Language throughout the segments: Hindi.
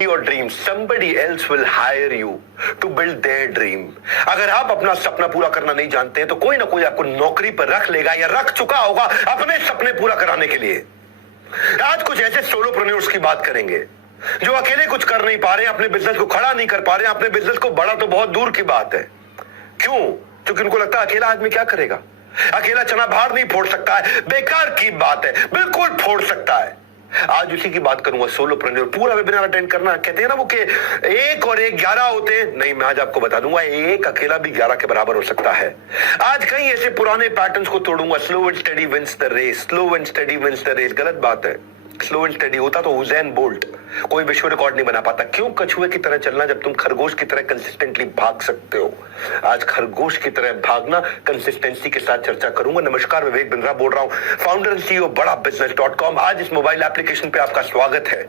your dream, somebody else will hire you to build their dream. अगर आप अपना सपना पूरा करना नहीं जानते हैं तो कोई ना कोई आपको नौकरी पर रख लेगा या रख चुका होगा अपने सपने पूरा कराने के लिए। आज कुछ ऐसे सोलोप्रेन्योर्स की बात करेंगे जो अकेले कुछ कर नहीं पा रहे हैं, अपने बिजनेस को खड़ा नहीं कर पा रहे हैं, अपने बिजनेस को बढ़ा तो बहुत दूर की बात है। क्यों? क्योंकि उनको लगता है अकेला आदमी क्या करेगा, अकेला चना बाहर नहीं फोड़ सकता है। बेकार की बात है, बिल्कुल फोड़ सकता है। आज उसी की बात करूंगा, सोलोप्रेन्योर। पूरा वेबिनार अटेंड करना। कहते हैं ना वो कि एक और एक 11 होते हैं, नहीं, मैं आज आपको बता दूंगा एक अकेला भी 11 के बराबर हो सकता है। आज कई ऐसे पुराने पैटर्न्स को तोड़ूंगा। Slow and steady wins the race, slow and steady wins the race. गलत बात है। स्लो एंड स्टडी होता तो हुसैन बोल्ट कोई विश्व रिकॉर्ड नहीं बना पाता। क्यों कछुए की तरह चलना जब तुम खरगोश की तरह कंसिस्टेंटली भाग सकते हो। आज खरगोश की तरह भागना, कंसिस्टेंसी के साथ चर्चा करूंगा। नमस्कार, विवेक बिंद्रा बोल रहा हूं, फाउंडर एंड सीईओ बड़ा बिजनेस.com। आज इस मोबाइल एप्लीकेशन पे आपका स्वागत है।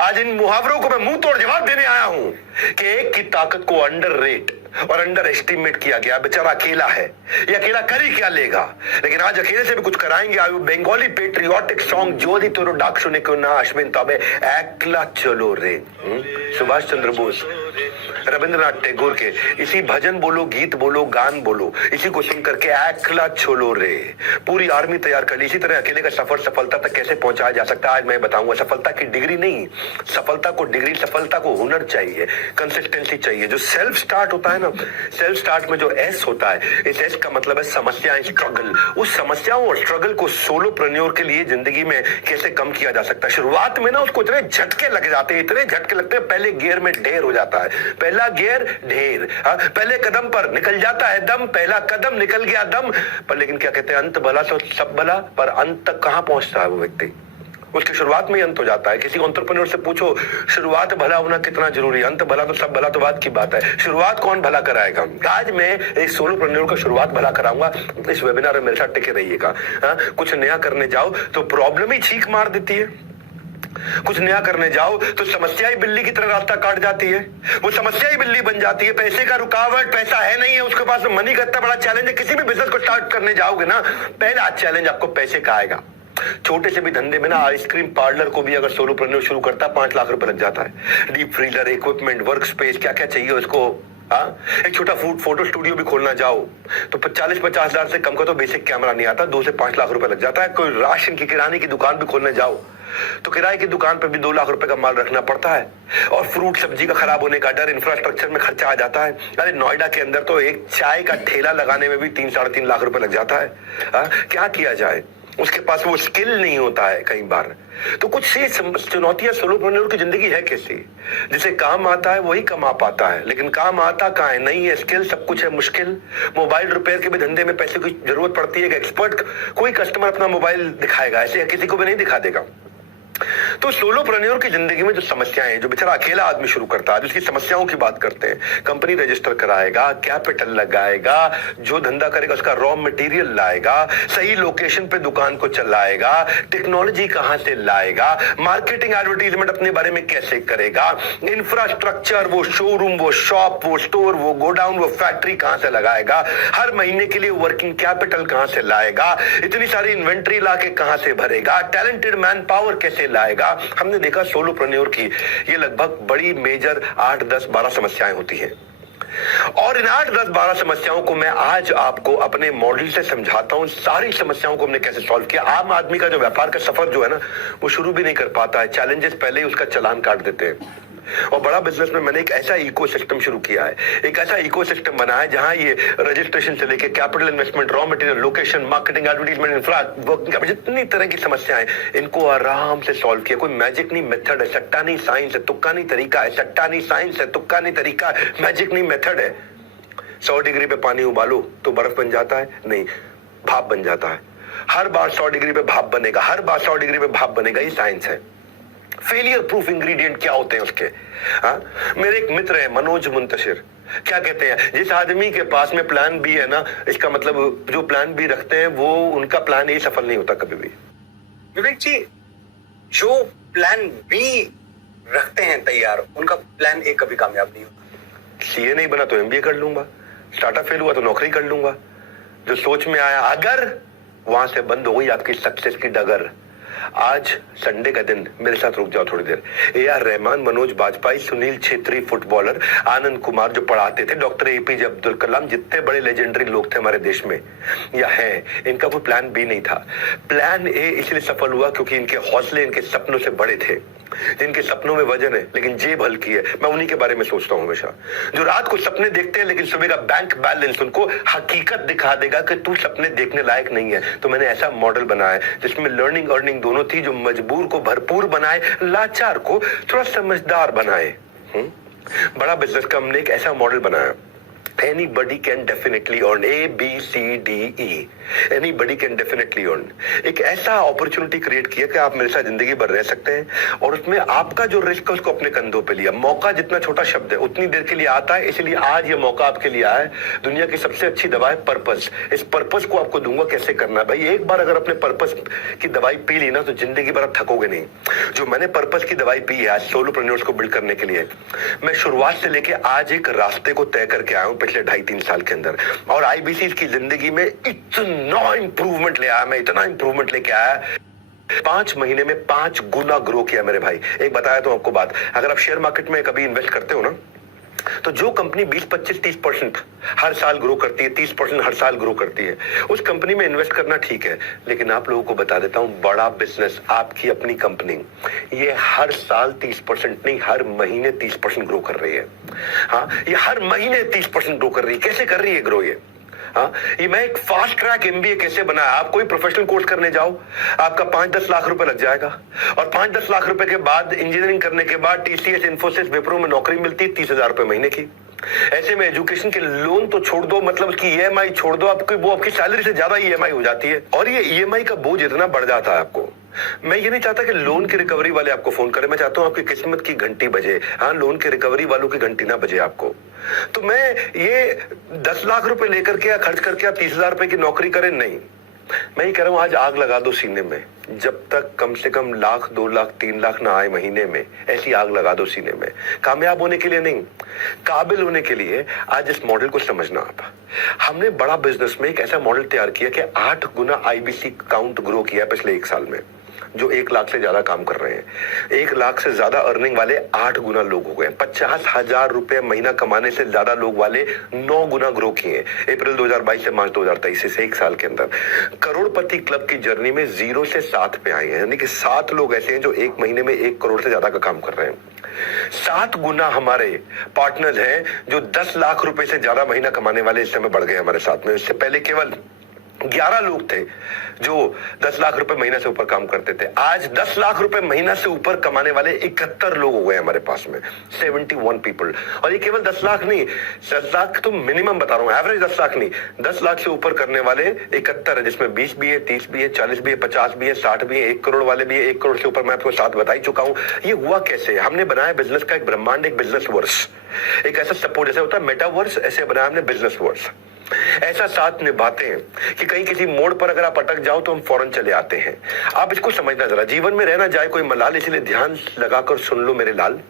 आज इन मुहावरों को मैं मुंह तोड़ जवाब देने आया हूं कि एक की ताकत को अंडर रेट और अंडर एस्टिमेट किया गया। बेचारा अकेला है, ये अकेला कर ही क्या लेगा, लेकिन आज अकेले से भी कुछ कराएंगे। आयु बेंगोली पेट्रियोटिक सॉन्ग जोदी तोरो डाक सुने क्यों ना अश्विन तबे एकला चलो रे। सुभाष चंद्र बोस, रविंद्रनाथ टैगोर के इसी भजन बोलो, गीत बोलो, गान बोलो, इसी को सुन करके एकला चलो रे पूरी आर्मी तैयार कर ली। इसी तरह अकेले का सफर सफलता तक कैसे पहुंचाया जा सकता है आज मैं बताऊंगा। सफलता की डिग्री नहीं, सफलता को डिग्री, सफलता को हुनर चाहिए, कंसिस्टेंसी चाहिए। जो सेल्फ स्टार्ट होता है ना, सेल्फ स्टार्ट में जो एस होता है, इस एस का मतलब है समस्याएं, स्ट्रगल। उस समस्याओं और स्ट्रगल को सोलोप्रेन्योर के लिए जिंदगी में कैसे कम किया जा सकता है। शुरुआत में ना उसको इतने झटके लग जाते हैं, इतने झटके लगते हैं, पहले गियर में ढेर हो जाता है। पहला गियर ढेर, पहले कदम पर निकल जाता है दम, पहला कदम निकल गया दम पर। लेकिन क्या कहते हैं, अंत भला तो सब भला, पर अंत तक कहां पहुंचता है वो व्यक्ति। उसकी शुरुआत में ही अंत हो जाता है। किसी एंटरप्रेन्योर से पूछो शुरुआत भला होना कितना जरूरी है, अंत भला तो सब भला तो बात की बात है। शुरुआत कौन भला कराएगा। आज मैं एक सोलोप्रेन्योर का शुरुआत भला कराऊंगा। इस वेबिनार में मेरे साथ टिके रहिएगा। कुछ नया करने जाओ तो प्रॉब्लम ही छींक मार देती है, कुछ नया करने जाओ तो समस्या ही बिल्ली की तरह रास्ता काट जाती है, वो समस्या ही बिल्ली बन जाती है। पैसे का रुकावट, पैसा है नहीं है उसके पास, मनी का इतना बड़ा चैलेंज है। किसी भी बिजनेस को स्टार्ट करने जाओगे ना, पहला चैलेंज आपको पैसे का आएगा। छोटे से भी धंधे में ना, आइसक्रीम पार्लर को भी अगर सोलोप्रेन्योर शुरू करता है 5 लाख रुपए लग जाता है। Deep freezer, equipment, work space, क्या क्या चाहिए उसको। एक छोटा फोटो स्टूडियो भी खोलना जाओ तो 40-50 हजार से कम का तो बेसिक कैमरा नहीं आता, 2 से 5 लाख रुपए लग जाता है। कोई राशन की, किराने की दुकान भी खोलने जाओ तो किराए की दुकान पर भी 2 लाख रुपए का माल रखना पड़ता है। और फ्रूट सब्जी का खराब होने का डर, इंफ्रास्ट्रक्चर में खर्चा आ जाता है। अरे नोएडा के अंदर तो एक चाय का ठेला लगाने में भी 3-3.5 लाख रुपए लग जाता है। क्या किया जाए, उसके पास वो स्किल नहीं होता है कई बार। तो कुछ सी चुनौतियां सोलोप्रेन्योर की जिंदगी है कैसी, जिसे काम आता है वही कमा पाता है, लेकिन काम आता कहाँ है, नहीं है स्किल, सब कुछ है मुश्किल। मोबाइल रिपेयर के भी धंधे में पैसे की जरूरत पड़ती है। एक्सपर्ट कोई कस्टमर अपना मोबाइल दिखाएगा, ऐसे किसी को भी नहीं दिखा देगा। तो सोलोप्रेन्योर की जिंदगी में जो समस्याएं, जो बेचारा अकेला आदमी शुरू करता है, उसकी समस्याओं की बात करते हैं। कंपनी रजिस्टर कराएगा, कैपिटल लगाएगा, जो धंधा करेगा उसका रॉ मटेरियल लाएगा, सही लोकेशन पे दुकान को चलाएगा, टेक्नोलॉजी कहां से लाएगा, मार्केटिंग एडवर्टीजमेंट अपने बारे में कैसे करेगा, इंफ्रास्ट्रक्चर, वो शोरूम, वो शॉप, वो स्टोर, वो गोडाउन, वो फैक्ट्री कहां से लगाएगा, हर महीने के लिए वर्किंग कैपिटल कहां से लाएगा, इतनी सारी इन्वेंट्री ला के कहां से भरेगा, टैलेंटेड मैन पावर कैसे लाएगा। हमने देखा सोलोप्रेन्योर की ये लगभग बड़ी मेजर 8, 10, 12 समस्याएं होती हैं। और इन 8, 10, 12 समस्याओं को मैं आज आपको अपने मॉडल से समझाता हूं। सारी समस्याओं को हमने कैसे सॉल्व किया। आम आदमी का जो व्यापार का सफर जो है ना, वो शुरू भी नहीं कर पाता है। चैलेंजेस पहले ही उसका चालान काट देते हैं। और बड़ा बिजनेस में मैंने एक ऐसा इकोसिस्टम शुरू किया है, एक ऐसा इकोसिस्टम बनाया है जहां ये रजिस्ट्रेशन से लेके capital investment, raw material, location, marketing, advertisement, infra, working, जितनी तरह की समस्याएं, इनको आराम से सॉल्व किया। कोई मैजिक नहीं, मेथड है। सट्टा नहीं, साइंस है। तुक्का नहीं, तरीका है। सट्टा नहीं, साइंस है। तुक्का नहीं, तरीका है। मैजिक नहीं, मेथड है। 100 डिग्री पे पानी उबालो तो बर्फ बन जाता है? नहीं, भाप बन जाता है। हर बार 100 डिग्री पे भाप बनेगा, हर बार 100 डिग्री पे भाप बनेगा, ये साइंस है। फेलियर प्रूफ इंग्रेडिएंट क्या होते हैं उसके। मेरे एक मित्र है मनोज मुंतशिर, क्या कहते हैं, जिस आदमी के पास में प्लान बी है ना, इसका मतलब जो प्लान बी रखते हैं वो उनका प्लान ए सफल नहीं होता कभी भी। विवेक जी, जो प्लान बी रखते हैं तैयार, उनका प्लान ए कभी कामयाब नहीं होता। सीए नहीं बना तो एमबीए कर लूंगा, स्टार्टअप फेल हुआ तो नौकरी कर लूंगा। जो सोच में आया, अगर वहां से बंद हो गई आपकी सक्सेस की डगर, आज संडे का दिन, मेरे साथ रुक जाओ थोड़ी देर। AR रहमान, मनोज बाजपेयी, सुनील छेत्री फुटबॉलर, आनंद कुमार जो पढ़ाते थे, डॉक्टर APJ अब्दुल कलाम, जितने बड़े लेजेंडरी लोग थे हमारे देश में या हैं, इनका कोई प्लान बी नहीं था। प्लान ए इसलिए सफल हुआ क्योंकि इनके हौसले इनके सपनों से बड़े थे। जिनके सपनों में वजन है लेकिन जेब हल्की है, मैं उन्हीं के बारे में सोचता हूं हमेशा। जो रात को सपने देखते हैं लेकिन सुबह का बैंक बैलेंस उनको हकीकत दिखा देगा कि तू सपने देखने लायक नहीं है। तो मैंने ऐसा मॉडल बनाया जिसमें लर्निंग अर्निंग दोनों थी, जो मजबूर को भरपूर बनाए, लाचार को थोड़ा समझदार बनाए। बड़ा बिजनेस का हमने एक ऐसा मॉडल बनाया, Anybody can definitely earn, ABCDE, anybody can definitely earn। एक ऐसा अपॉर्चुनिटी क्रिएट किया कि आप मेरे साथ जिंदगी भर रह सकते हैं और उसमें आपका जो रिस्क है उसको अपने कंधों पे लिया। मौका जितना छोटा शब्द है उतनी देर के लिए आता है, इसलिए आज ये मौका आपके लिए आया है। दुनिया की सबसे अच्छी दवा है पर्पस। इस पर्पस को आपको दूंगा कैसे करना है। भाई एक बार अगर अपने पर्पस की दवाई पी ली ना तो जिंदगी भर आप थकोगे नहीं। जो मैंने पर्पस की दवाई पी है आज सोलोप्रेन्योर्स को बिल्ड करने के लिए, मैं शुरुआत से लेके आज एक रास्ते को तय करके आया हूं पिछले 2.5-3 साल के अंदर। और IBC की जिंदगी में इतना इंप्रूवमेंट ले आया, मैं इतना इंप्रूवमेंट लेके आया, 5 महीने में 5 गुना ग्रो किया मेरे भाई। एक बताया तो आपको बात, अगर आप शेयर मार्केट में कभी इन्वेस्ट करते हो ना, तो जो कंपनी 20-25-30% हर साल ग्रो करती है, 30% हर साल ग्रो करती है, उस कंपनी में इन्वेस्ट करना ठीक है। लेकिन आप लोगों को बता देता हूं, बड़ा बिजनेस, आपकी अपनी कंपनी, ये हर साल 30% नहीं, हर महीने 30% ग्रो कर रही है। हाँ, ये हर महीने 30% ग्रो कर रही है। कैसे कर रही है ग्रो ये? हाँ, ये मैं एक फास्ट ट्रैक MBA कैसे बनाया। आप कोई प्रोफेशनल कोर्स करने जाओ, आपका 5-10 लाख रुपए लग जाएगा और 5-10 लाख रुपए के बाद इंजीनियरिंग करने के बाद TCS, इन्फोसिस, विप्रो में नौकरी मिलती है 30,000 रुपए महीने की। ऐसे में एजुकेशन के लोन तो छोड़ दो, मतलब उसकी EMI छोड़ दो, आपकी वो आपकी सैलरी से ज्यादा EMI हो जाती है और ये EMI का बोझ इतना बढ़ जाता है आपको। मैं ये नहीं चाहता कि लोन की रिकवरी वाले आपको फोन करें, मैं चाहता हूं आपकी किस्मत की घंटी बजे। हाँ, लोन की रिकवरी वालों की घंटी ना बजे आपको। तो मैं ये 10 लाख रुपए लेकर के या खर्च करके आप 30,000 रुपए की नौकरी करें, नहीं। मैं ये कह रहा हूं आज आग लगा दो सीने में, जब तक कम से कम 1 लाख 2 लाख 3 लाख ना आए महीने में, ऐसी आग लगा दो सीने में। कामयाब होने के लिए नहीं, काबिल होने के लिए आज इस मॉडल को समझना आप। हमने बड़ा बिजनेस में एक ऐसा मॉडल तैयार किया कि 8 गुना IBC काउंट ग्रो किया पिछले 1 साल में। जो 1 लाख से ज्यादा काम कर रहे हैं, 1 लाख से ज्यादा अर्निंग वाले 8 गुना लोग हो गए। 50,000 रुपए महीना कमाने से ज्यादा लोग वाले 9 गुना ग्रो किए अप्रैल 2022 से मार्च 2023 से 1 साल के अंदर। करोड़पति क्लब की जर्नी में 0 से 7 पे आए हैं, यानी कि 7 लोग ऐसे हैं जो 1 महीने में 1 करोड़ से ज्यादा का काम कर रहे हैं। 7 गुना हमारे पार्टनर्स हैं जो 10 लाख रुपए से ज्यादा महीना कमाने वाले इस समय बढ़ गए हमारे साथ में। इससे पहले केवल 11 लोग थे जो 10 लाख रुपए महीना से ऊपर काम करते थे। आज 10 लाख रुपए महीना से ऊपर कमाने वाले 71 लोग हो गए हमारे पास में, 71 पीपल। और ये केवल 10 लाख नहीं, 10 लाख तो मिनिमम बता रहा हूं, एवरेज 10 लाख नहीं, 10 लाख से ऊपर करने वाले 71 है, जिसमें 20 भी है, 30 भी है, 40 भी है, 50 भी है, 60 भी है, 1 करोड़ वाले भी है। 1 करोड़ से ऊपर मैं आपको 7 बता ही चुका हूं। ये हुआ कैसे? हमने बनाया बिजनेस का एक ब्रह्मांड, एक बिजनेस वर्स, एक ऐसा सपोर्ट जैसे होता है मेटावर्स, ऐसे बनाया हमने बिजनेस वर्स। ऐसा साथ निभाते हैं कि कहीं किसी मोड़ पर अगर आप अटक जाओ तो हम फौरन चले आते हैं। आप इसको समझना जरा, जीवन में रहना जाए कोई मलाल, इसलिए ध्यान लगाकर सुन लो मेरे लाल।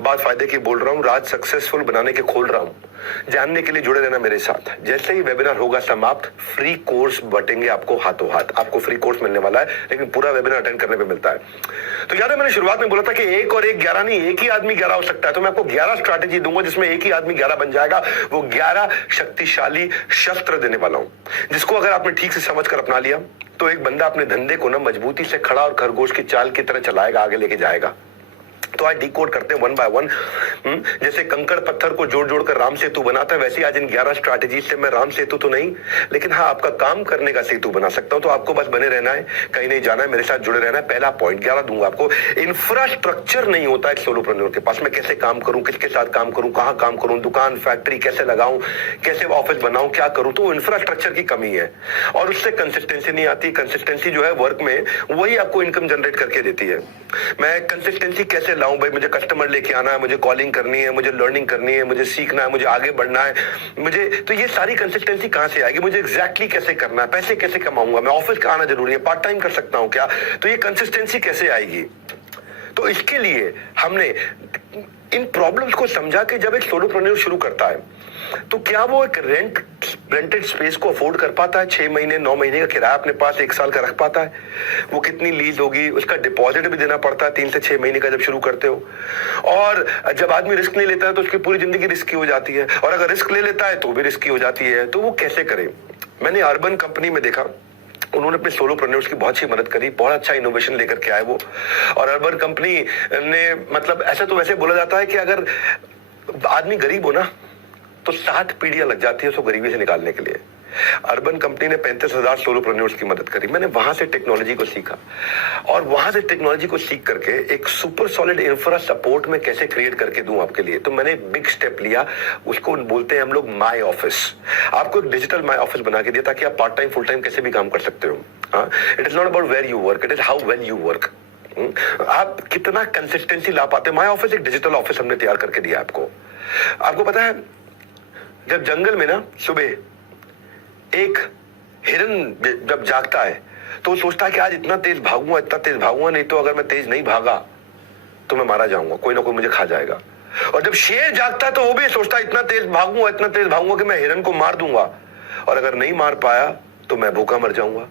बात फायदे की बोल रहा हूं, राज सक्सेसफुल बनाने के खोल रहा हूं। जानने के लिए जुड़े रहना मेरे साथ। जैसे ही वेबिनार होगा समाप्त, फ्री कोर्स बटेंगे आपको हाथों हाथ। आपको फ्री कोर्स मिलने वाला है, लेकिन पूरा वेबिनार अटेंड करने पे मिलता है। तो याद है मैंने शुरुआत में बोला था कि 1 और 1 11 नहीं, एक ही आदमी 11 हो सकता है। तो मैं आपको 11 स्ट्रैटेजी दूंगा जिसमें एक ही आदमी 11 बन जाएगा। वो 11 शक्तिशाली शस्त्र देने वाला हूं, जिसको अगर आपने ठीक से समझ कर अपना लिया तो एक बंदा अपने धंधे को ना मजबूती से खड़ा और खरगोश की चाल की तरह चलाएगा, आगे लेके जाएगा। तो आज डिकोड करते हैं 1 बाय 1। जैसे कंकड़ पत्थर को जोड़ जोड़ कर राम सेतु बनाता है, वैसे आज इन 11 स्ट्रैटेजी से मैं राम सेतु तो नहीं, लेकिन हाँ आपका काम करने का सेतु बना सकता हूं। तो आपको बस बने रहना है, कहीं नहीं जाना है, मेरे साथ जुड़े रहना है। पहला पॉइंट 11 दूंगा आपको। इंफ्रास्ट्रक्चर नहीं होता है सोलोप्रेन्योर के पास। मैं कैसे काम करूं, किसके साथ काम करूं, कहां काम करूं, दुकान फैक्ट्री कैसे लगाऊं, कैसे ऑफिस बनाऊं, क्या करूं, तो इंफ्रास्ट्रक्चर की कमी है और उससे कंसिस्टेंसी नहीं आती। कंसिस्टेंसी जो है वर्क में, वही आपको इनकम जनरेट करके देती है। मैं कंसिस्टेंसी कैसे लाऊं भाई? मुझे कस्टमर लेके आना है, मुझे कॉलिंग करनी है, मुझे लर्निंग करनी है, मुझे सीखना है, मुझे आगे बढ़ना है, मुझे तो ये सारी कंसिस्टेंसी कहां से आएगी? मुझे एग्जैक्टली कैसे करना है, पैसे कैसे कमाऊंगा, मैं ऑफिस का आना जरूरी है, पार्ट टाइम कर सकता हूं क्या? तो ये कंसिस्टेंसी कैसे आएगी? तो इसके लिए हमने इन प्रॉब्लम्स को समझा कि जब एक सोलोप्रेन्योर शुरू करता है तो क्या वो एक रेंटेड स्पेस को अफोर्ड कर पाता है, 6 महीने 9 महीने का किराया अपने पास 1 साल का रख पाता है, वो कितनी लीज होगी, उसका डिपॉजिट भी देना पड़ता है 3 से 6 महीने का जब शुरू करते हो। और जब आदमी रिस्क नहीं लेता है तो उसकी पूरी जिंदगी रिस्की हो जाती है, और अगर रिस्क ले लेता है तो भी रिस्की हो जाती है। तो वो कैसे करे? मैंने अर्बन कंपनी में देखा, उन्होंने अपने सोलोप्रेन्योर्स की बहुत अच्छी मदद करी, बहुत अच्छा इनोवेशन लेकर के आए वो। और अर्बन कंपनी ने मतलब ऐसा तो वैसे बोला जाता है कि अगर आदमी गरीब हो ना तो 7 पीढ़ियां लग जाती है उसको गरीबी से निकालने के लिए। अर्बन कंपनी ने 35,000 सोलोप्रेन्योर्स की मदद करी। मैंने वहां से टेक्नोलॉजी को सीखा, और वहां से टेक्नोलॉजी को सीख करके एक सुपर सॉलिड इंफ्रा सपोर्ट में कैसे क्रिएट करके दूं आपके लिए। तो मैंने एक बिग स्टेप लिया, उसको बोलते हैं हम लोग माई ऑफिस। आपको एक डिजिटल माई ऑफिस बना के दिया ताकि आप पार्ट टाइम फुल टाइम कैसे भी काम कर सकते हो। It is not about where you work, it is how well you work. आप कितना कंसिस्टेंसी ला पाते। माई ऑफिस एक डिजिटल ऑफिस हमने तैयार करके दिया आपको। आपको पता है, जब जंगल में ना सुबह एक हिरन जब जागता है तो वो सोचता है कि आज इतना तेज भागूंगा, नहीं तो अगर मैं तेज नहीं भागा तो मैं मारा जाऊंगा, कोई ना कोई मुझे खा जाएगा। और जब शेर जागता है तो वो भी सोचता है इतना तेज भागूंगा कि मैं हिरन को मार दूंगा, और अगर नहीं मार पाया तो मैं भूखा मर जाऊंगा।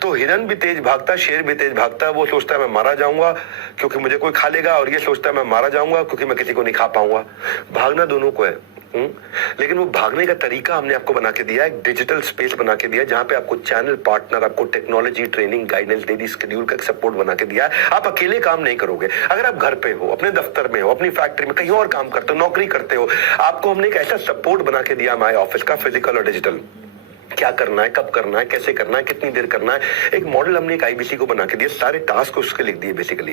तो हिरन भी तेज भागता है, शेर भी तेज भागता है। वो सोचता है मैं मारा जाऊंगा क्योंकि मुझे कोई खा लेगा, और ये सोचता है मैं मारा जाऊंगा क्योंकि मैं किसी को नहीं खा पाऊंगा। भागना दोनों को है। लेकिन वो भागने का तरीका हमने आपको बना के दिया, एक डिजिटल स्पेस बना के दिया जहां पे आपको चैनल पार्टनर, आपको technology, training, guidance, daily schedule का सपोर्ट बना के दिया है। आप अकेले काम नहीं करोगे। अगर आप घर पे हो, अपने दफ्तर में हो, अपनी फैक्ट्री में, कहीं और काम करते हो, नौकरी करते हो, आपको हमने एक ऐसा सपोर्ट बना के दिया माई ऑफिस का, फिजिकल और डिजिटल। क्या करना है, कब करना है, कैसे करना है, कितनी देर करना है, एक मॉडल हमने एक आईबीसी को बना के दिया। सारे टास्क उसके लिख दिए, बेसिकली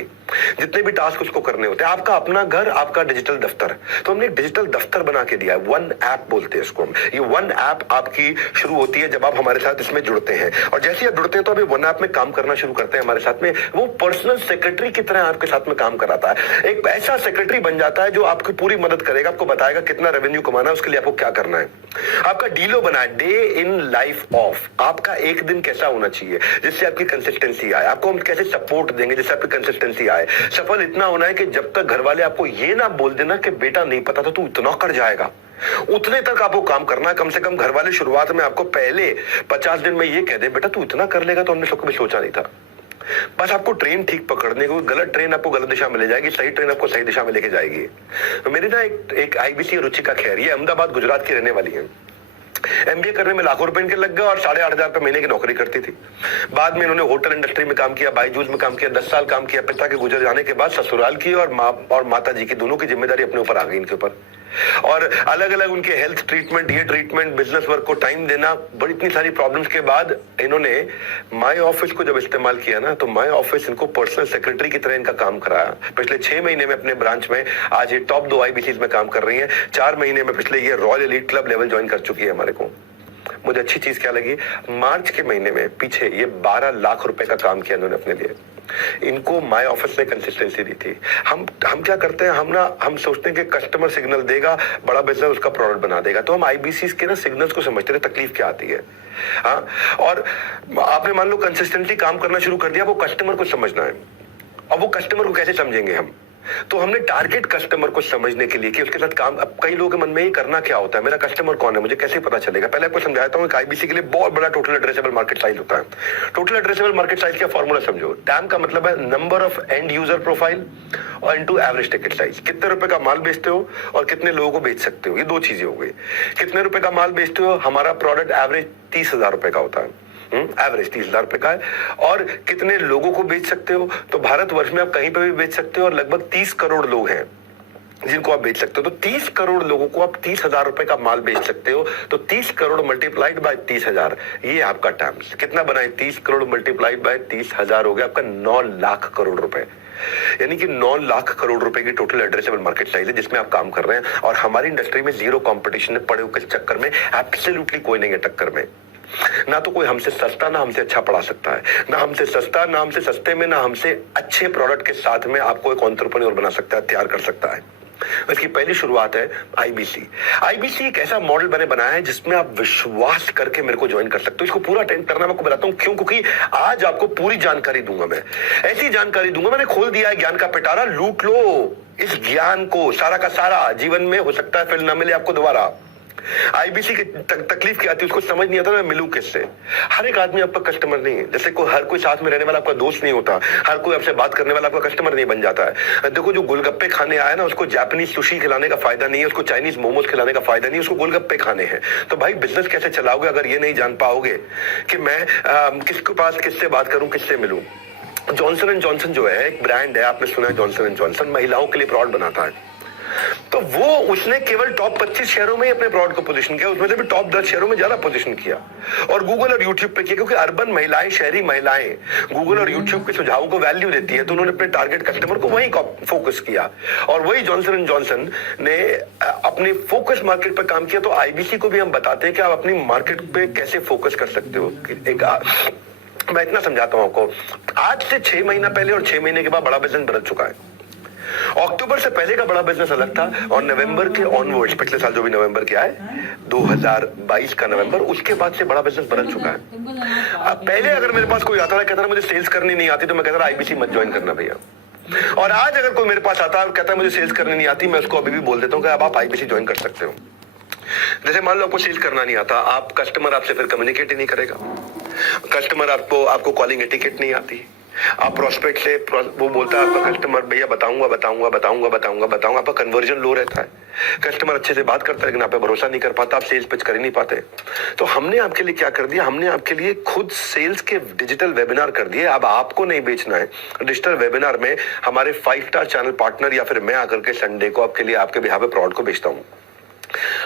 जितने भी टास्क उसको करने होते हैं। आपका अपना घर, आपका डिजिटल दफ्तर, तो हमने एक डिजिटल दफ्तर बना के दिया है। वन ऐप बोलते हैं इसको हम। ये वन ऐप आपकी शुरू होती है जब आप हमारे साथ इसमें जुड़ते हैं, और जैसे ही आप जुड़ते हैं तो अभी वन ऐप में काम करना शुरू करते हैं हमारे साथ में। वो पर्सनल सेक्रेटरी की तरह आपके साथ में काम कराता है। एक ऐसा सेक्रेटरी बन जाता है जो आपकी पूरी मदद करेगा, आपको बताएगा कितना रेवेन्यू कमाना है, उसके लिए आपको क्या करना है। आपका डीलो बना है, डे इन लाइफ ऑफ, आपका एक दिन कैसा होना चाहिए जिससे आपकी कंसिस्टेंसी आए। आपको हम कैसे सपोर्ट देंगे जिससे आपकी कंसिस्टेंसी आए। सफल इतना होना है कि जब तक घर वाले आपको ये ना बोल देना कि बेटा नहीं पता था तू इतना कर जाएगा, उतने तक आपको काम करना है। कम से कम घर वाले शुरुआत में आपको पहले 50 दिन में ये कह दे बेटा तू इतना कर लेगा तो हमने कभी सोचा नहीं था। बस आपको ट्रेन ठीक पकड़ने को, गलत ट्रेन आपको गलत दिशा में ले जाएगी, सही ट्रेन आपको सही दिशा में लेके जाएगी। तो मेरी ना एक आईबीसी रुचिका खैर, ये अहमदाबाद गुजरात की रहने वाली है। एमबीए करने में लाखों रुपए इनके लग गए और 8,500 रुपए महीने की नौकरी करती थी। बाद में इन्होंने होटल इंडस्ट्री में काम किया, बायजूस में काम किया, 10 साल काम किया। पिता के गुजर जाने के बाद ससुराल की और माँ और माता जी की दोनों की जिम्मेदारी अपने ऊपर आ गई इनके ऊपर। और अलग अलग उनके हेल्थ ट्रीटमेंट, ये ट्रीटमेंट, बिजनेस वर्क को टाइम देना, बड़ी इतनी सारी प्रॉब्लम्स के बाद इन्होंने माई ऑफिस को जब इस्तेमाल किया ना, तो माई ऑफिस इनको पर्सनल सेक्रेटरी की तरह इनका काम कराया। पिछले 6 महीने में अपने ब्रांच में आज ये टॉप 2 आईबीसीज में काम कर रही है। 4 महीने में पिछले ये royal elite club level join कर चुकी है हमारे को। मुझे अच्छी चीज क्या लगी, मार्च के महीने में पीछे ये 12 लाख रुपए का काम किया इन्होंने अपने लिए। इनको माई ऑफिस ने कंसिस्टेंसी दी थी। हम क्या करते हैं, हम सोचते हैं कि कस्टमर सिग्नल देगा, बड़ा बिजनेस उसका प्रोडक्ट बना देगा। तो हम आईबीसी के ना सिग्नल्स को समझते रहे, तकलीफ क्या आती है। हाँ, और आपने मान लो कंसिस्टेंटली काम करना शुरू कर दिया, वो कस्टमर को समझना है। और वो कस्टमर को कैसे समझेंगे हम, तो हमने टारगेट कस्टमर को समझने के लिए कि उसके साथ काम। अब कई लोगों के मन में ये करना क्या होता है, मेरा कस्टमर कौन है, मुझे कैसे पता चलेगा। पहले आपको समझाता हूं, आईबीसी के लिए बहुत बड़ा टोटल एड्रेसेबल मार्केट साइज होता है। टोटल एड्रेसेबल मार्केट साइज का फॉर्मूला समझो। टैम का मतलब है number of and user profile और इनटू एवरेज टिकट साइज। कितने रुपए का माल बेचते हो और कितने लोगों को बेच सकते हो, ये 2 चीजें हो गई। कितने रुपए का माल बेचते हो, हमारा प्रोडक्ट एवरेज 30,000 रुपए का होता है, एवरेज 30,000 रुपए का है। और कितने लोगों को बेच सकते हो, तो भारतवर्ष में आप कहीं पर भी बेच सकते हो और लगभग 30 करोड़ लोग हैं जिनको आप बेच सकते हो। तो 30 करोड़ लोगों को आप 30,000 रुपए का माल बेच सकते हो। तो 30 करोड़ मल्टीप्लाइड बाय 30,000, ये आपका टर्म्स कितना बनाए, 30 करोड़ मल्टीप्लाइड बाय 30,000 हो गया आपका 9 लाख करोड़ रुपए। यानी कि 9 लाख करोड़ रुपए की टोटल एड्रेसेबल मार्केट साइज है जिसमें आप काम कर रहे हैं। और हमारी इंडस्ट्री में जीरो कंपटीशन है, पड़े हुए चक्कर में एब्सोल्युटली कोई नहीं है टक्कर में। ना तो कोई हमसे सस्ता ना हमसे अच्छा पढ़ा सकता है, ना हमसे सस्ता ना हमसे सस्ते में, ना हमसे अच्छे प्रोडक्ट के साथ में आपको एक एंटरप्रेन्योर बना सकता है, तैयार कर सकता है। इसकी पहली शुरुआत है आईबीसी। आईबीसी एक ऐसा मॉडल मैंने बनाया है जिसमें आप विश्वास करके मेरे को ज्वाइन कर सकते हो। इसको पूरा अटेंड करना मैं आपको बताता हूं क्यों, क्योंकि आज आपको पूरी जानकारी दूंगा। मैं ऐसी जानकारी दूंगा, मैंने खोल दिया है ज्ञान का पिटारा, लूट लो इस ज्ञान को सारा का सारा। जीवन में हो सकता है फिर ना मिले आपको दोबारा। आईबीसी की तकलीफ क्या आती है उसको समझ नहीं आता मैं मिलूं किससे। हर एक आदमी आपका कस्टमर नहीं है, जैसे हर कोई साथ में रहने वाला आपका दोस्त नहीं होता, हर कोई आपसे बात करने वाला आपका कस्टमर नहीं बन जाता है। देखो जो गोलगप्पे खाने आया ना उसको जापानीज सुशी खिलाने का फायदा नहीं है, उसको चाइनीज मोमोज खिलाने का फायदा नहीं है, उसको गोलगप्पे खाने हैं। तो भाई बिजनेस कैसे चलाओगे अगर ये नहीं जान पाओगे कि मैं किसके पास किससे बात करूं, किससे मिलूं। जॉनसन एंड जॉनसन जो है एक ब्रांड है, आपने सुना है जॉनसन एंड जॉनसन महिलाओं के लिए प्रोडक्ट बनाता है। तो वो उसने केवल टॉप 25 शहरों में ही अपने प्रोडक्ट को पोजीशन किया, उसमें से भी टॉप 10 शहरों में ज्यादा पोजीशन किया और गूगल और यूट्यूब पे किया, क्योंकि अर्बन महिलाएं, शहरी महिलाएं गूगल और यूट्यूब के सुझावों को वैल्यू देती है। तो उन्होंने अपने टारगेट कस्टमर को वही फोकस किया और वही जॉनसन एंड जॉनसन ने अपने फोकस मार्केट पर काम किया। तो आईबीसी को भी हम बताते हैं कि आप अपनी मार्केट पे कैसे फोकस कर सकते हो। मैं इतना समझाता हूं आपको, आज से 6 महीना पहले और 6 महीने के बाद बड़ा बिजनेस बदल चुका है। अक्टूबर से पहले का बड़ा बिजनेस अलग था और नवंबर के ऑनवर्ड्स, पिछले साल जो भी नवंबर के आए 2022 का नवंबर, उसके बाद से बड़ा बिजनेस बदल चुका है। अब पहले अगर मेरे पास कोई आता था कहता था मुझे सेल्स करनी नहीं आती, तो मैं कहता था आईबीसी मत ज्वाइन करना भैया। और आज अगर कोई मेरे पास आता है और कहता है मुझे सेल्स करनी नहीं आती, मैं उसको अभी भी बोल देता हूँ कि अब आप आईबीसी ज्वाइन कर सकते हो। जैसे मान लो आपको सेल्स करना नहीं आता, आप कस्टमर आपसे फिर कम्युनिकेट ही नहीं करेगा, कस्टमर आपको कॉलिंग एटिकेट नहीं आती, आप प्रोस्पेक्ट से वो बोलता है आपका कस्टमर भैया बताऊंगा बताऊंगा बताऊंगा बताऊंगा बताऊंगा, आपका कन्वर्जन लो रहता है, कस्टमर अच्छे से बात करता है लेकिन आप पे भरोसा नहीं कर पाता, आप सेल्स पिच कर ही नहीं पाते। तो हमने आपके लिए क्या कर दिया, हमने आपके लिए खुद सेल्स के डिजिटल वेबिनार कर दिए। अब आपको नहीं बेचना है, डिजिटल वेबिनार में हमारे 5 स्टार चैनल पार्टनर या फिर मैं आकर के संडे को आपके लिए आपके बिहाफ पे प्रोडक्ट को बेचता हूं।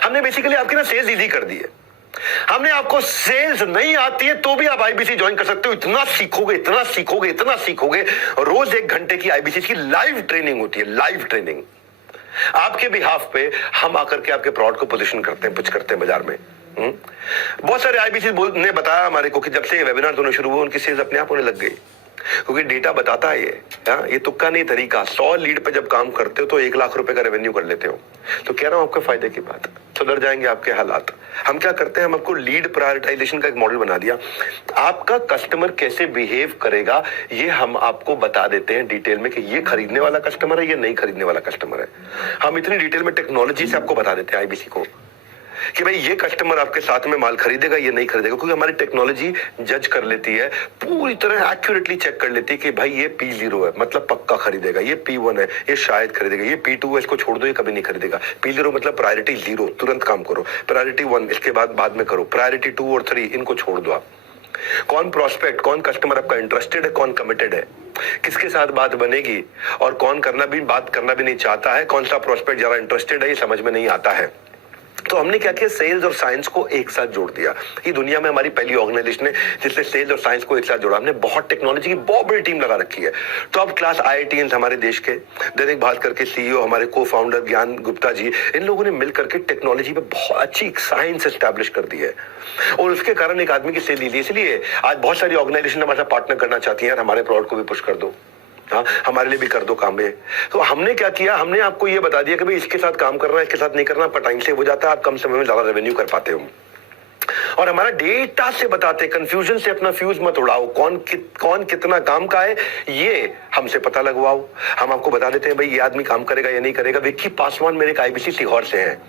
हमने बेसिकली आपकी ना सेल्स इजी कर दी है। हमने आपको सेल्स नहीं आती है तो भी आप आईबीसी ज्वाइन कर सकते हो। इतना सीखोगे, इतना सीखोगे, इतना सीखोगे। रोज 1 घंटे की आईबीसी की लाइव ट्रेनिंग होती है, लाइव ट्रेनिंग आपके बिहाफ पे। हम आकर के आपके प्रोडक्ट को पोजीशन करते हैं, पिच करते हैं बाजार में। बहुत सारे आईबीसी ने बताया हमारे को कि जब से ये वेबिनार दोनों शुरू हुए उनकी सेल्स अपने आप होने लग गई, क्योंकि डेटा बताता है ये तुक्का नहीं तरीका। 100 लीड पे जब काम करते हो तो 1 लाख रुपए का रेवेन्यू कर लेते हो। तो कह रहा हूं आपके फायदे की बात, सुधर जाएंगे आपके हालात। हम क्या करते हैं, हम आपको लीड प्रायोरिटाइजेशन का एक मॉडल बना दिया। आपका कस्टमर कैसे बिहेव करेगा ये हम आपको बता देते हैं डिटेल में कि ये खरीदने वाला कस्टमर है, ये नहीं खरीदने वाला कस्टमर है। हम इतनी डिटेल में टेक्नोलॉजी से आपको बता देते हैं आईबीसी को कि भाई ये कस्टमर आपके साथ में माल खरीदेगा, ये नहीं खरीदेगा, क्योंकि हमारी टेक्नोलॉजी जज कर लेती है, पूरी तरह एक्यूरेटली चेक कर लेती है कि भाई ये P0 है मतलब पक्का खरीदेगा, ये P1 है ये शायद खरीदेगा, ये P2 है इसको छोड़ दो ये कभी नहीं खरीदेगा, P0 मतलब प्रायोरिटी 0 तुरंत काम करो, प्रायोरिटी 1 इसके बाद में करो, प्रायोरिटी 2 और 3 इनको छोड़ दो आप। कौन प्रोस्पेक्ट, कौन कस्टमर आपका इंटरेस्टेड है, कौन कमिटेड है, किसके साथ बात बनेगी और कौन बात करना भी नहीं चाहता है, कौन सा प्रोस्पेक्ट ज्यादा इंटरेस्टेड है ये समझ में नहीं आता है। तो हमने क्या किया, सेल्स और साइंस को एक साथ जोड़ दिया। ये दुनिया में हमारी पहली ऑर्गेनाइजेशन है जिसने सेल्स और साइंस को एक साथ जोड़ा। हमने बहुत टेक्नोलॉजी की बहुत बड़ी टीम लगा रखी है। टॉप क्लास IITians हमारे देश के, दैनिक भास्कर के CEO हमारे को फाउंडर ज्ञान गुप्ता जी, इन लोगों ने मिलकर के टेक्नोलॉजी पे बहुत अच्छी साइंस एस्टैब्लिश कर दी है और उसके कारण एक आदमी की सेल ली। इसलिए आज बहुत सारी ऑर्गेनाइजेशन हमारे साथ पार्टनर करना चाहती है, हमारे प्रोडक्ट को भी पुश कर दो, हाँ हमारे लिए भी कर दो काम है। तो हमने क्या किया, हमने आपको ये बता दिया कि भाई इसके साथ काम करना है, इसके साथ नहीं करना, आपका टाइम सेव हो जाता है, आप कम समय में ज्यादा रेवेन्यू कर पाते हो। और हमारा डेटा से बताते, कंफ्यूजन से अपना फ्यूज मत उड़ाओ, कौन कितना काम का है ये हमसे पता लगवाओ। हम आपको बता देते हैं भाई ये आदमी काम करेगा या नहीं करेगा। विक्की पासवान मेरे एक आईबीसी सीहोर से हैं,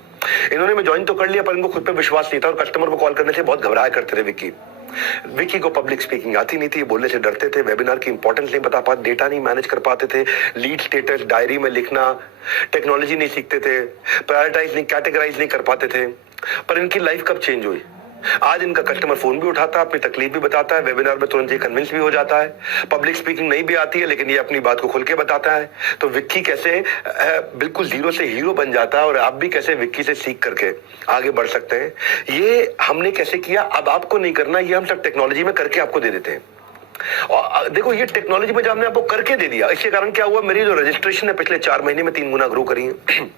इन्होंने मैं ज्वाइन तो कर लिया पर इनको खुद पे विश्वास नहीं था और कस्टमर को कॉल करने से बहुत घबराया करते थे। विक्की को पब्लिक स्पीकिंग आती नहीं थी, बोलने से डरते थे, वेबिनार की इंपॉर्टेंस नहीं बता पाते, डेटा नहीं मैनेज कर पाते थे, लीड स्टेटस डायरी में लिखना, टेक्नोलॉजी नहीं सीखते थे, प्रायोरिटाइज नहीं, कैटेगराइज नहीं कर पाते थे। पर इनकी लाइफ कब चेंज हुई, आज इनका कस्टमर फोन भी उठाता है, अपनी तकलीफ भी बताता है, वेबिनार में तुरंत ये कन्विंस भी हो जाता है, पब्लिक स्पीकिंग नहीं भी आती है लेकिन ये अपनी बात को खुल के बताता है। तो विक्की कैसे बिल्कुल 0 से हीरो बन जाता है और आप भी कैसे विक्की से सीख करके आगे बढ़ सकते हैं, ये हमने कैसे किया। अब आपको नहीं करना, ये हम सब टेक्नोलॉजी में करके आपको दे देते हैं। और देखो ये टेक्नोलॉजी में जब हमने आपको करके दे दिया, इसके कारण क्या हुआ, मेरी जो रजिस्ट्रेशन है पिछले 4 महीने में 3 गुना ग्रो करी है।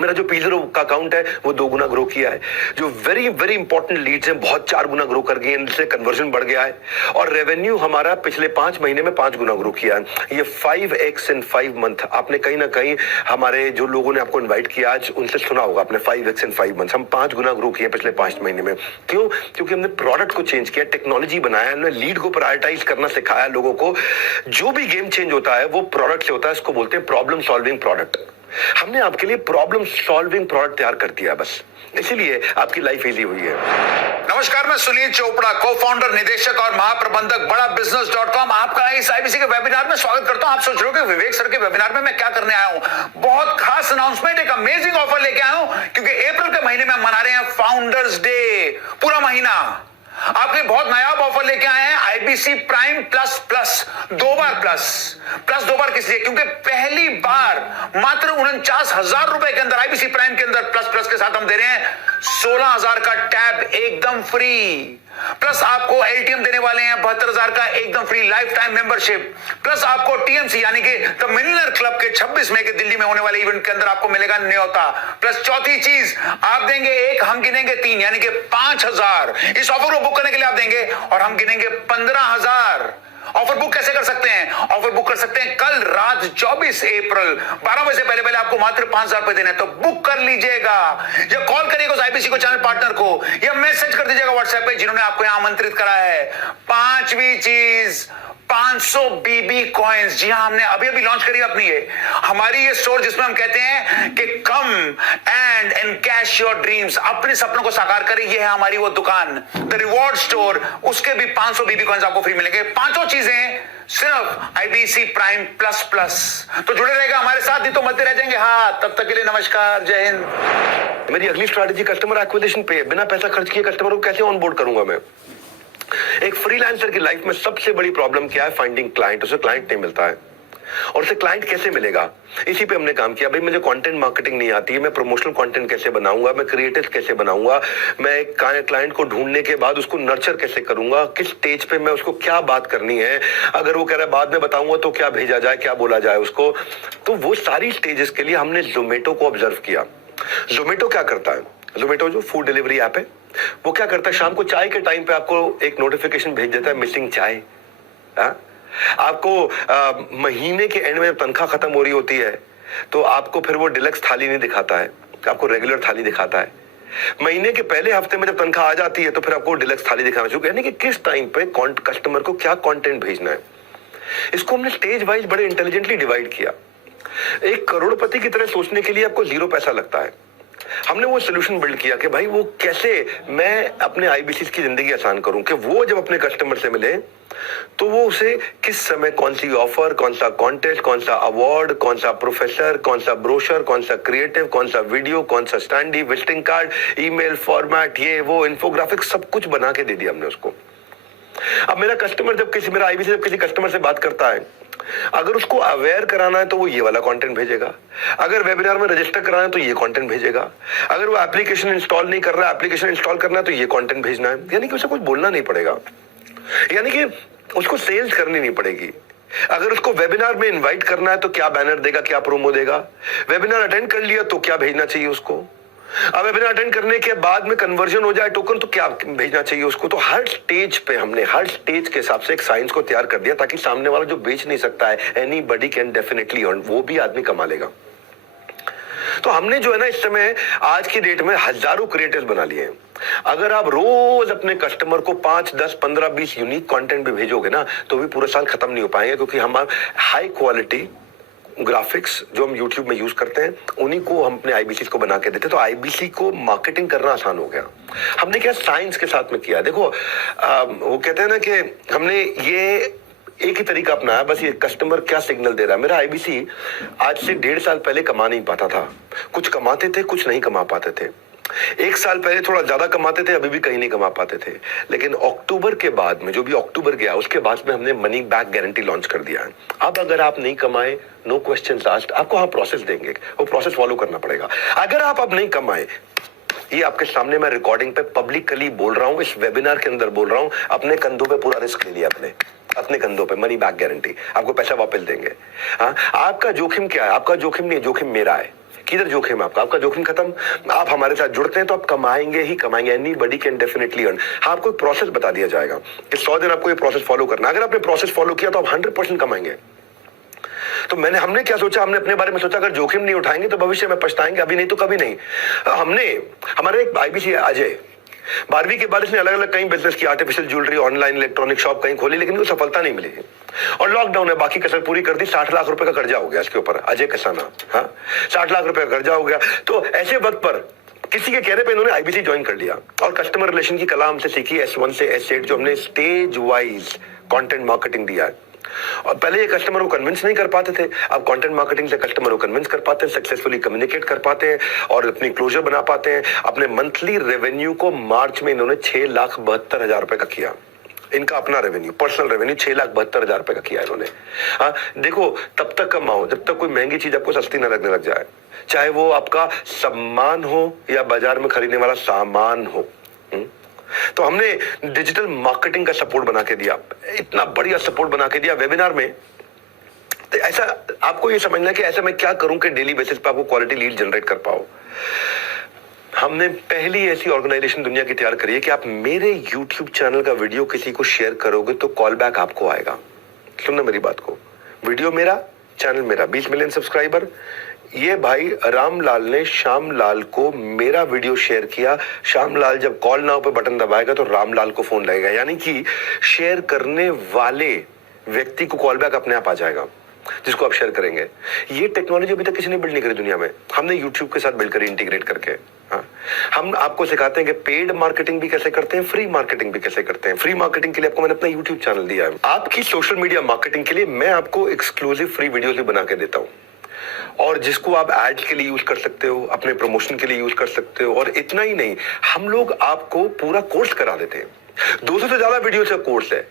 मेरा जो P0 का अकाउंट है वो 2 गुना ग्रो किया है। जो वेरी वेरी इंपॉर्टेंट लीड्स हैं बहुत 4 गुना ग्रो कर गए हैं, इनसे कन्वर्जन बढ़ गया है और रेवेन्यू हमारा पिछले 5 महीने में 5 गुना ग्रो किया है। ये 5x इन 5 मंथ। आपने कहीं ना कहीं हमारे जो लोगों ने आपको इन्वाइट किया आज उनसे सुना होगा आपने 5x इन 5 मंथ। हम 5 गुना ग्रो किए पिछले 5 महीने में। क्यों? क्योंकि हमने प्रोडक्ट को चेंज किया, टेक्नोलॉजी बनाया, हमने लीड को प्रायोरिटाइज करना सिखाया लोगों को। जो भी गेम चेंज होता है वो प्रोडक्ट से होता है, इसको बोलते हैं प्रॉब्लम सॉल्विंग प्रोडक्ट। हमने आपके लिए प्रॉब्लम सॉल्विंग प्रोडक्ट तैयार कर दिया, बस इसीलिए आपकी लाइफ इजी हुई है। नमस्कार, मैं सुनील चोपड़ा, को फाउंडर, निदेशक और महाप्रबंधक बड़ा बिजनेस.com आपका इस आईबीसी के वेबिनार में स्वागत करता हूं। आप सोच रहे हो कि विवेक सर के वेबिनार में मैं क्या करने आया हूं? बहुत खास अनाउंसमेंट, एक अमेजिंग ऑफर लेके आया हूं क्योंकि अप्रैल के महीने में हम मना रहे हैं फाउंडर्स डे। पूरा महीना आपके बहुत नायाब ऑफर लेके आए हैं। आईबीसी प्राइम प्लस प्लस 2 बार प्लस 2 बार किस लिए? क्योंकि पहली बार मात्र 49,000 रुपए के अंदर आईबीसी प्राइम के अंदर प्लस प्लस के साथ हम दे रहे हैं 16,000 का टैब एकदम फ्री। प्लस आपको एलटीएम देने वाले हैं 72,000 का एकदम free life time membership. Plus आपको टीएमसी यानी कि द मिलियनर क्लब के 26 मई के दिल्ली में होने वाले इवेंट के अंदर आपको मिलेगा न्योता। प्लस चौथी चीज आप देंगे 1, हम गिनेंगे 3 यानी कि 5,000। इस ऑफर को बुक करने के लिए आप देंगे और हम गिनेंगे 15,000। ऑफर बुक कैसे कर सकते हैं? ऑफर बुक कर सकते हैं कल रात 24 अप्रैल 12 बजे से पहले आपको मात्र 5,000 रुपए देने हैं, तो बुक कर लीजिएगा या कॉल करिएगा उस आईबीसी को चैनल पार्टनर को या मैसेज कर दीजिएगा व्हाट्सएप पे जिन्होंने आपको यहां आमंत्रित करा है। पांचवी चीज 500 बीबी कॉइन्स। जी हां, हमने अभी अभी लॉन्च करी अपनी हमारी ये स्टोर जिसमें हम कहते हैं कि come and cash your dreams, अपने सपनों को साकार करें। ये है हमारी वो दुकान द रिवॉर्ड स्टोर, उसके भी 500 बीबी कॉइन्स आपको फ्री मिलेंगे। पांचों चीजें सिर्फ आईबीसी प्राइम प्लस प्लस। तो जुड़े रहेगा हमारे साथ, नहीं तो मध्य रह जाएंगे। हाँ, तब तक के लिए नमस्कार, जय हिंद। मेरी अगली स्ट्रैटेजी कस्टमर एक्विजिशन पे। बिना पैसा खर्च किए कस्टमर को कैसे ऑनबोर्ड करूंगा मैं? एक फ्रीलांसर की लाइफ में सबसे बड़ी प्रॉब्लम क्या है? Finding client. उसे क्लाइंट नहीं मिलता है और उसे क्लाइंट कैसे मिलेगा, इसी पे हमने काम किया। भाई मुझे कंटेंट मार्केटिंग नहीं आती है, मैं प्रमोशनल कंटेंट कैसे बनाऊंगा, मैं क्रिएटिव कैसे बनाऊंगा, मैं एक क्लाइंट को ढूंढने के बाद उसको नर्चर कैसे करूंगा, किस स्टेज पे मैं उसको क्या बात करनी है, अगर वो कह रहा है बाद में बताऊंगा तो क्या भेजा जाए, क्या बोला जाए उसको। तो वो सारी स्टेजेस के लिए हमने जोमेटो को ऑब्जर्व किया। जोमेटो क्या करता है? जोमेटो जो फूड डिलीवरी ऐप है वो क्या करता है, शाम को चाय के टाइम पे आपको एक नोटिफिकेशन भेज देता है, मिसिंग चाय। आपको महीने के एंड में जब तनख्वाह खत्म हो रही होती है तो आपको फिर वो डिलक्स थाली नहीं दिखाता है, आपको रेगुलर थाली दिखाता है। महीने के पहले हफ्ते में जब तनख्वाह आ जाती है तो फिर आपको डिलक्स थाली दिखाना चाहिए, यानी कि किस टाइम पे कस्टमर को क्या कंटेंट भेजना है। इसको हमने स्टेज वाइज बड़े इंटेलिजेंटली डिवाइड किया। एक करोड़पति की तरह सोचने के लिए आपको 0 पैसा लगता है। हमने वो सोल्यूशन बिल्ड किया कि भाई वो कैसे मैं अपने आईबीसी की जिंदगी आसान करूं कि वो जब अपने कस्टमर से मिले तो वो उसे किस समय कौन सी ऑफर, कौन सा कॉन्टेस्ट, कौन सा अवार्ड, कौन सा प्रोफेसर, कौन सा ब्रोशर, कौन सा क्रिएटिव, कौन सा वीडियो, कौन सा standee, visiting card, email format, ये वो इन्फोग्राफिक सब कुछ बना के दे दिया हमने उसको। अब मेरा आईबीसी जब किसी कस्टमर से बात करता है, अगर उसको अवेयर कराना है तो वो ये वाला कंटेंट भेजेगा, अगर वेबिनार में रजिस्टर कराना है तो ये कंटेंट भेजेगा, अगर वो एप्लीकेशन इंस्टॉल नहीं कर रहा है, एप्लीकेशन इंस्टॉल करना है तो ये कंटेंट भेजना है। यानी कि उसे कुछ बोलना नहीं पड़ेगा, यानी कि उसको सेल्स करनी नहीं पड़ेगी। अगर उसको वेबिनार में इनवाइट करना है तो क्या बैनर देगा, क्या प्रोमो देगा, वेबिनार अटेंड कर लिया तो क्या भेजना चाहिए उसको, अब वेबिनार अटेंड करने के बाद में कन्वर्जन हो जाए टोकन तो क्या भेजना चाहिए उसको। तो हर स्टेज पे हमने हर स्टेज के हिसाब से एक साइंस को तैयार कर दिया ताकि सामने वाला जो बेच नहीं सकता है, एनीबॉडी कैन डेफिनेटली अर्न, वो भी आदमी कमा लेगा। तो हमने जो है ना इस समय आज की डेट में हजारों क्रिएटर्स बना लिए हैं। अगर आप रोज अपने कस्टमर को 5, 10, 15, 20 यूनिक कंटेंट भी भेजोगे ना तो भी पूरा साल खत्म नहीं हो पाएंगे, क्योंकि हम हाई क्वालिटी ग्राफिक्स जो हम YouTube में यूज करते हैं उन्हीं को हम अपने आईबीसी को बना के देते, तो आईबीसी को मार्केटिंग करना आसान हो गया। हमने क्या साइंस के साथ में किया। देखो वो कहते हैं ना कि हमने ये एक ही तरीका अपनाया, बस ये कस्टमर क्या सिग्नल दे रहा है। मेरा आईबीसी आज से 1.5 साल पहले कमा नहीं पाता था, कुछ कमाते थे कुछ नहीं कमा पाते थे। 1 साल पहले थोड़ा ज्यादा कमाते थे, अभी भी कहीं नहीं कमा पाते थे। लेकिन अक्टूबर के बाद में, जो भी अक्टूबर गया उसके बाद में हमने मनी बैक गारंटी लॉन्च कर दिया है। अब अगर आप नहीं कमाए, नो क्वेश्चंस आस्क्ड, आपको हाँ प्रोसेस देंगे, वो प्रोसेस फॉलो करना पड़ेगा। अगर आप अब नहीं कमाए, ये आपके सामने मैं रिकॉर्डिंग पे पब्लिकली बोल रहा हूं, इस वेबिनार के अंदर बोल रहा हूं, अपने कंधों पे पूरा रिस्क ले लिया, अपने कंधों पे मनी बैक गारंटी, आपको पैसा वापस देंगे। हाँ, आपका जोखिम क्या है? आपका जोखिम नहीं, जोखिम मेरा है किधर जोखिम है आपका? आपका जोखिम खत्म। आप हमारे साथ जुड़ते हैं तो आप कमाएंगे ही कमाएंगे। Anybody can definitely earn. हाँ, आपको एक प्रोसेस बता दिया जाएगा कि 100 दिन आपको ये प्रोसेस फॉलो करना। अगर आपने प्रोसेस फॉलो किया तो आप 100% कमाएंगे। तो हमने क्या सोचा, हमने अपने बारे में सोचा अगर जोखिम नहीं उठाएंगे तो भविष्य में पछताएंगे, अभी नहीं तो कभी नहीं। हमारे एक आईबीसी अजय 12वीं के बाद इसने अलग अलग कई बिजनेस की, artificial jewellery, online electronic shop कहीं खोली, लेकिन वो सफलता नहीं मिली और लॉकडाउन है, बाकी कसर पूरी कर दी। 60 लाख रुपए का कर्जा हो गया इसके ऊपर, अजय कसाना। हाँ, 60 लाख रुपए का कर्जा हो गया। तो ऐसे वक्त पर किसी के कहने पे इन्होंने आईबीसी ज्वाइन कर लिया और कस्टमर रिलेशन की कला हमसे सीखी, S1 से S8, जो हमने स्टेज वाइज कंटेंट मार्केटिंग दिया है। और पहले ये कस्टमर को कन्विंस नहीं कर पाते थे, अब कंटेंट मार्केटिंग से कस्टमर को कन्विंस कर पाते हैं, सक्सेसफुली कम्युनिकेट कर पाते हैं और अपनी क्लोजर बना पाते हैं। अपने मंथली रेवेन्यू को मार्च में इन्होंने 6,72,000 रुपए का किया। इनका अपना रेवेन्यू, पर्सनल रेवेन्यू 6,72,000 रुपए का किया इन्होंने। हाँ, देखो, तब तक कमाओ जब तक कोई महंगी चीज आपको सस्ती न लगने लग जाए, चाहे वो आपका सम्मान हो या बाजार में खरीदने वाला सामान हो। तो हमने डिजिटल मार्केटिंग का सपोर्ट बना के दिया, इतना बढ़िया सपोर्ट बना के दिया वेबिनार में। तो ऐसा आपको ये समझना कि ऐसा मैं क्या करूं कि डेली बेसिस पे आपको क्वालिटी लीड जनरेट कर पाओ। हमने पहली ऐसी ऑर्गेनाइजेशन दुनिया की तैयार करी है कि आप मेरे YouTube चैनल का वीडियो किसी को शेयर करोगे तो कॉल बैक आपको आएगा। सुनना मेरी बात को, वीडियो मेरा, चैनल मेरा, 20 मिलियन सब्सक्राइबर। ये भाई रामलाल ने श्यामलाल को मेरा वीडियो शेयर किया। श्यामलाल जब कॉल नाउ पे बटन दबाएगा तो रामलाल को फोन लगेगा, यानी कि शेयर करने वाले व्यक्ति को कॉल बैक अपने आप आ जाएगा जिसको आप शेयर करेंगे। ये टेक्नोलॉजी अभी तक किसी ने बिल्ड नहीं करी दुनिया में, हमने यूट्यूब के साथ बिल्ड करी, इंटीग्रेट करके। हाँ, हम आपको सिखाते हैं कि पेड मार्केटिंग भी कैसे करते हैं, फ्री मार्केटिंग भी कैसे करते हैं। फ्री मार्केटिंग के लिए आपको मैंने अपना यूट्यूब चैनल दिया है। आपकी सोशल मीडिया मार्केटिंग के लिए मैं आपको एक्सक्लूसिव फ्री वीडियोस भी बना के देता हूँ और जिसको आप एड्स के लिए यूज कर सकते हो, अपने प्रमोशन के लिए यूज कर सकते हो। और इतना ही नहीं, हम लोग आपको पूरा कोर्स करा देते हैं। 200 से ज्यादा वीडियो का कोर्स है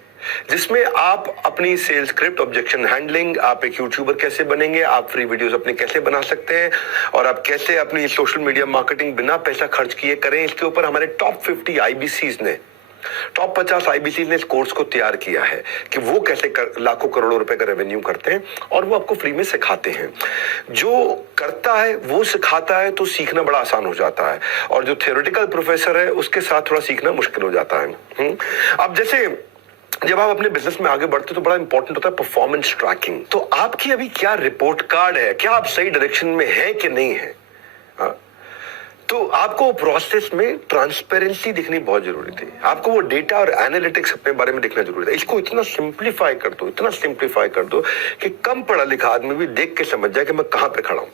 जिसमें आप अपनी सेल्स स्क्रिप्ट, ऑब्जेक्शन हैंडलिंग, आप एक यूट्यूबर कैसे बनेंगे, आप फ्री वीडियोस अपने कैसे बना सकते हैं और आप कैसे अपनी सोशल मीडिया मार्केटिंग बिना पैसा खर्च किए करें। इसके ऊपर हमारे टॉप 50 आईबीसीज ने, टॉप 50 आईबीसी ने इस कोर्स को तैयार किया है कि वो कैसे लाखों करोड़ों रुपए का रेवेन्यू करते हैं और वो आपको फ्री में सिखाते हैं। जो करता है वो सिखाता है तो सीखना बड़ा आसान हो जाता है और जो थियोरेटिकल प्रोफेसर है उसके साथ थोड़ा सीखना मुश्किल हो जाता है। अब जैसे जब आप अपने बिजनेस में आगे बढ़ते हो तो बड़ा इंपॉर्टेंट होता है परफॉर्मेंस ट्रैकिंग। तो आपकी अभी क्या रिपोर्ट कार्ड है, क्या आप सही डायरेक्शन में है कि नहीं है। तो आपको प्रोसेस में ट्रांसपेरेंसी दिखनी बहुत जरूरी थी। आपको वो डेटा और एनालिटिक्स अपने बारे में देखना जरूरी था। इसको इतना सिंप्लीफाई कर दो, इतना सिंप्लीफाई कर दो कि कम पढ़ा लिखा आदमी भी देख के समझ जाए कि मैं कहां पे खड़ा हूं।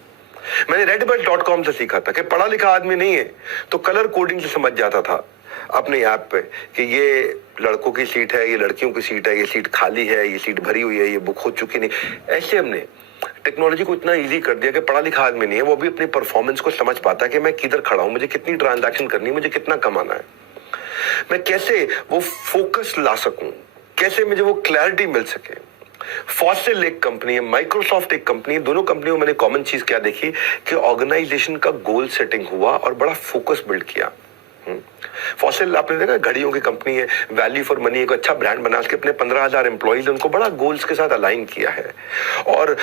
मैंने redbelt.com से सीखा था कि पढ़ा लिखा आदमी नहीं है तो कलर कोडिंग से समझ जाता था अपने ऐप पे कि ये लड़कों की सीट है, ये लड़कियों की सीट है, ये सीट खाली है, ये सीट भरी हुई है, ये बुक हो चुकी नहीं। ऐसे हमने टेक्नोलॉजी को इतना इजी कर दिया कि पढ़ा लिखा आदमी नहीं है वो भी अपनी परफॉर्मेंस को समझ पाता है कि मैं किधर खड़ा हूं, मुझे कितनी ट्रांजैक्शन करनी है, मुझे कितना कमाना है, मैं कैसे वो फोकस ला सकूं, कैसे मुझे वो क्लैरिटी मिल सके। फॉसिल एक कंपनी है, माइक्रोसॉफ्ट एक कंपनी है, दोनों कंपनियों में मैंने कॉमन चीज क्या देखी कि ऑर्गेनाइजेशन का गोल सेटिंग हुआ और बड़ा फोकस बिल्ड किया। फॉसिल आपने देखा घड़ियों की कंपनी है, वैल्यू फॉर मनी एक अच्छा ब्रांड बना के अपने 15,000 एम्प्लॉइज उनको बड़ा गोल्स के साथ अलाइन किया है। और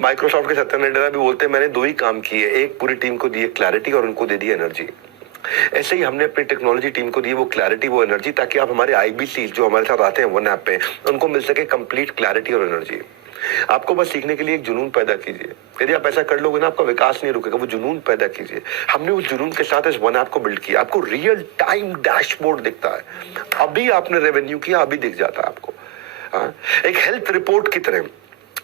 माइक्रोसॉफ्ट के सत्या नाडेला भी बोलते हैं मैंने दो ही काम किए, एक पूरी टीम को दिए क्लैरिटी और उनको दे दी एनर्जी। ऐसे ही हमने अपनी टेक्नोलॉजी टीम को दी वो क्लैरिटी, वो एनर्जी, ताकि आप हमारे आईबीसी जो हमारे साथ आते हैं वन ऐप पे उनको मिल सके कंप्लीट क्लैरिटी और एनर्जी। आपको बस सीखने के लिए एक जुनून पैदा कीजिए। यदि आप ऐसा कर लोगे ना आपका विकास नहीं रुकेगा, वो जुनून पैदा कीजिए। हमने उस जुनून के साथ इस वन ऐप को बिल्ड किया। आपको रियल टाइम डैशबोर्ड दिखता है, अभी आपने रेवेन्यू किया अभी दिख जाता है आपको। एक हेल्थ रिपोर्ट की तरह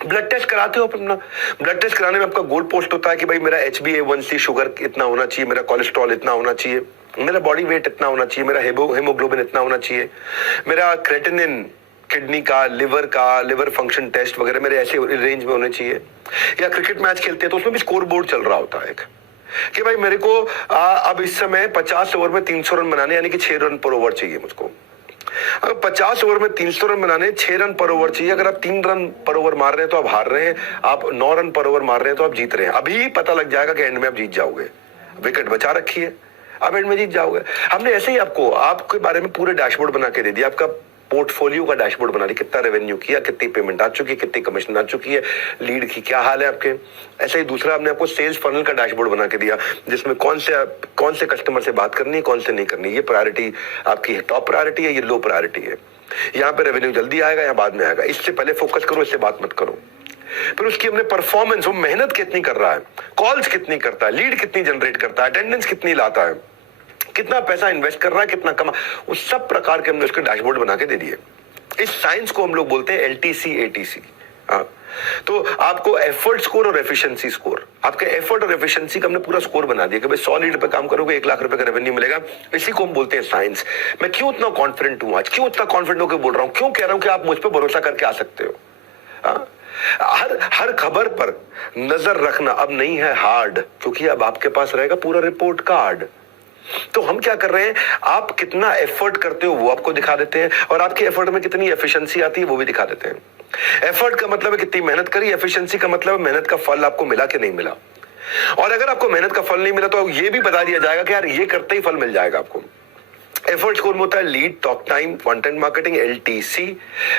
ब्लड टेस्ट कराते हो अपना, ब्लड टेस्ट कराने में आपका गोल पोस्ट होता है कि भाई मेरा HbA1c शुगर इतना होना चाहिए, मेरा कोलेस्ट्रॉल इतना होना चाहिए, मेरा बॉडी वेट इतना होना चाहिए, मेरा हेमोग्लोबिन इतना होना चाहिए, मेरा क्रेटिनिन किडनी का, लिवर फंक्शन टेस्ट वगैरह मेरे ऐसे रेंज में होने चाहिए। या क्रिकेट मैच खेलते हैं तो उसमें भी स्कोर बोर्ड चल रहा होता है एक कि भाई मेरे को अब इस समय 50 ओवर में 300 रन बनाने, यानी कि 6 रन पर ओवर चाहिए मुझको। अगर 50 ओवर में 300 रन बनाने 6 रन पर ओवर चाहिए, अगर आप 3 रन पर ओवर मार रहे हैं तो आप हार रहे हैं, आप 9 रन पर ओवर मार रहे हैं तो आप जीत रहे हैं। अभी पता लग जाएगा कि एंड में आप जीत जाओगे, विकेट बचा रखी है, आप एंड में जीत जाओगे। हमने ऐसे ही आपके बारे में पूरे डैशबोर्ड बना के दे दिया, आपका पोर्टफोलियो का डैशबोर्ड बना रही, कितना रेवेन्यू किया, कितनी पेमेंट आ चुकी है, कितनी कमीशन आ चुकी है, लीड की क्या हाल है आपके। ऐसे ही दूसरा हमने आपको सेल्स फनल का डैशबोर्ड बना के दिया, जिसमें कौन से कस्टमर से बात करनी है, कौन से नहीं करनी, ये प्रायोरिटी आपकी टॉप प्रायोरिटी है, ये लो प्रायोरिटी है, यहाँ पे रेवेन्यू जल्दी आएगा या बाद में आएगा, इससे पहले फोकस करो, इससे बात मत करो। फिर उसकी हमने परफॉर्मेंस, वो मेहनत कितनी कर रहा है, कॉल्स कितनी करता है, लीड कितनी जनरेट करता है, अटेंडेंस कितनी लाता है, कितना पैसा इन्वेस्ट कर रहा है, कितना कमा, उस सब प्रकार के हमने उसके डैशबोर्ड बना के दे दिए। इस साइंस को हम लोग बोलते हैं LTC ATC। तो आपको एफर्ट स्कोर और एफिशिएंसी स्कोर, आपके एफर्ट और एफिशिएंसी का हमने पूरा स्कोर बना दिया कि भाई 100 लीड पे काम करोगे 1 लाख रुपए का रेवेन्यू मिलेगा। इसी को हम बोलते हैं साइंस। मैं क्यों इतना कॉन्फिडेंट हूं आज, क्यों इतना कॉन्फिडेंट होकर बोल रहा हूं, क्यों कह रहा हूं कि आप मुझ पर भरोसा करके आ सकते हो। हर खबर पर नजर रखना अब नहीं है हार्ड, क्योंकि अब आपके पास रहेगा पूरा रिपोर्ट कार्ड। तो हम क्या कर रहे हैं, आप कितना एफर्ट करते हो वो आपको दिखा देते हैं, और आपके एफर्ट में कितनी एफिशिएंसी आती है वो भी दिखा देते हैं। एफर्ट का मतलब है कितनी मेहनत करी, एफिशिएंसी का मतलब है मेहनत का फल आपको मिला कि नहीं मिला। और अगर आपको मेहनत का फल नहीं मिला तो ये भी बता दिया जाएगा कि यार ये करते ही फल मिल जाएगा आपको। एफर्ट स्कोर में होता है lead, talk time, content marketing LTC।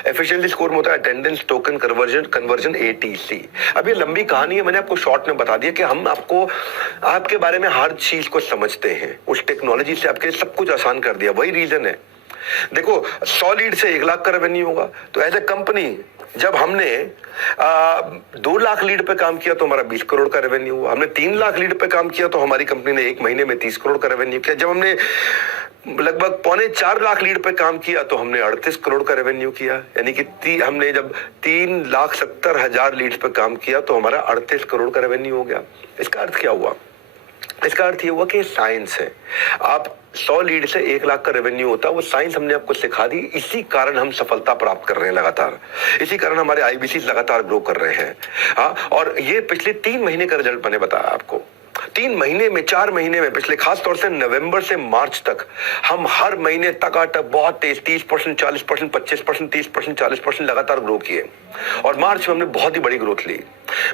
Efficiency score में होता है अटेंडेंस, टोकन कन्वर्जन ATC। अब ये लंबी कहानी है, मैंने आपको शॉर्ट में बता दिया कि हम आपको आपके बारे में हर चीज को समझते हैं, उस टेक्नोलॉजी से आपके सब कुछ आसान कर दिया। वही रीजन है, देखो 100 लीड से 1 लाख का रेवेन्यू होगा, तो एज ए कंपनी जब हमने 2 लाख लीड पे काम किया तो हमारा 20 करोड़ का रेवेन्यू हुआ। हमने 3 लाख लीड पे काम किया तो हमारी कंपनी ने 1 महीने में 30 करोड़ का रेवेन्यू किया। जब हमने लगभग 3.25 लाख लीड पे काम किया तो हमने 38 करोड़ का रेवेन्यू किया। यानी कि हमने जब 3,70,000 लीड पे काम किया तो हमारा 38 करोड़ का रेवेन्यू हो गया। इसका अर्थ क्या हुआ, इसका अर्थ ये हुआ कि साइंस है। आप 100 लीड से 1 लाख का रेवेन्यू होता है, वो साइंस हमने आपको सिखा दी। इसी कारण हम सफलता प्राप्त कर रहे हैं लगातार, इसी कारण हमारे IBC लगातार ग्रो कर रहे हैं। हाँ, और ये पिछले 3 महीने का रिजल्ट मैंने बताया आपको। 3 महीने में, 4 महीने में, पिछले खास तौर से नवंबर से मार्च तक हम हर महीने टकाटक बहुत तेज 30%, 40%, 25%, 30%, 40% लगातार ग्रो किए। और मार्च में हमने बहुत ही बड़ी ग्रोथ ली।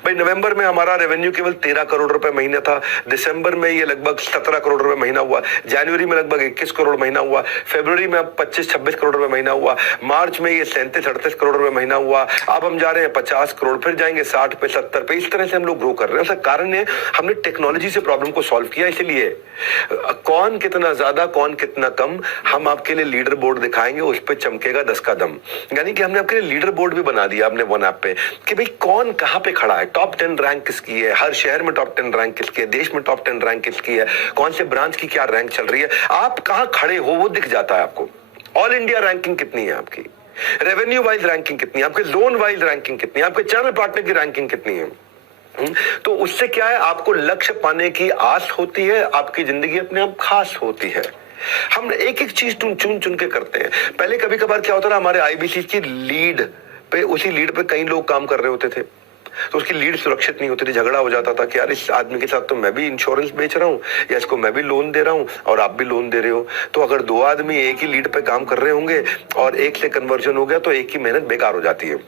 भाई नवंबर में हमारा रेवेन्यू केवल 13 करोड़ रुपए महीना था, दिसंबर में ये लगभग 17 करोड़ रुपए महीना हुआ, जनवरी में लगभग 21 करोड़ महीना हुआ, फरवरी में 25-26 करोड़ रुपए महीना हुआ, मार्च में ये 37-38 करोड़ रुपए महीना हुआ। अब हम जा रहे हैं 50 करोड़, फिर जाएंगे 60 पे, 70 पे। इस तरह से हम लोग ग्रो कर रहे हैं। उसका कारण है हमने टेक्नोलॉजी से प्रॉब्लम को सॉल्व किया। इसलिए कौन कितना ज्यादा, कौन कितना कम, हम आपके लिए लीडर बोर्ड दिखाएंगे, उस पर चमकेगा 10 का दम। यानी कि हमने आपके लिए लीडर बोर्ड भी बना दिया अपने वन ऐप पे कि भाई कौन कहां पे खड़ा है, टॉप 10 रैंक किसकी है, हर शहर में टॉप 10 रैंक किसकी है, देश में टॉप 10 रैंक किसकी है, कौन से ब्रांच की क्या रैंक चल रही है, आप कहां खड़े हो वो दिख जाता है आपको। ऑल इंडिया रैंकिंग कितनी है आपकी, रेवेन्यू वाइज रैंकिंग कितनी है आपके, जोन वाइज रैंकिंग कितनी है आपके, चैनल पार्टनर की रैंकिंग कितनी है। तो उससे क्या है, आपको लक्ष्य पाने की आस होती है, आपकी जिंदगी अपने आप खास होती है। हम एक एक चीज चुन चुन के करते हैं। पहले कभी कभार क्या होता था, हमारे IBC की लीड पे, उसी लीड पे कई लोग काम कर रहे होते थे, तो उसकी लीड सुरक्षित नहीं होती थी। झगड़ा हो जाता था कि यार इस आदमी के साथ तो मैं भी इंश्योरेंस बेच रहा हूं, या इसको मैं भी लोन दे रहा हूं और आप भी लोन दे रहे हो। तो अगर 2 आदमी एक ही लीड पे काम कर रहे होंगे और एक से कन्वर्जन हो गया तो एक की मेहनत बेकार हो जाती है।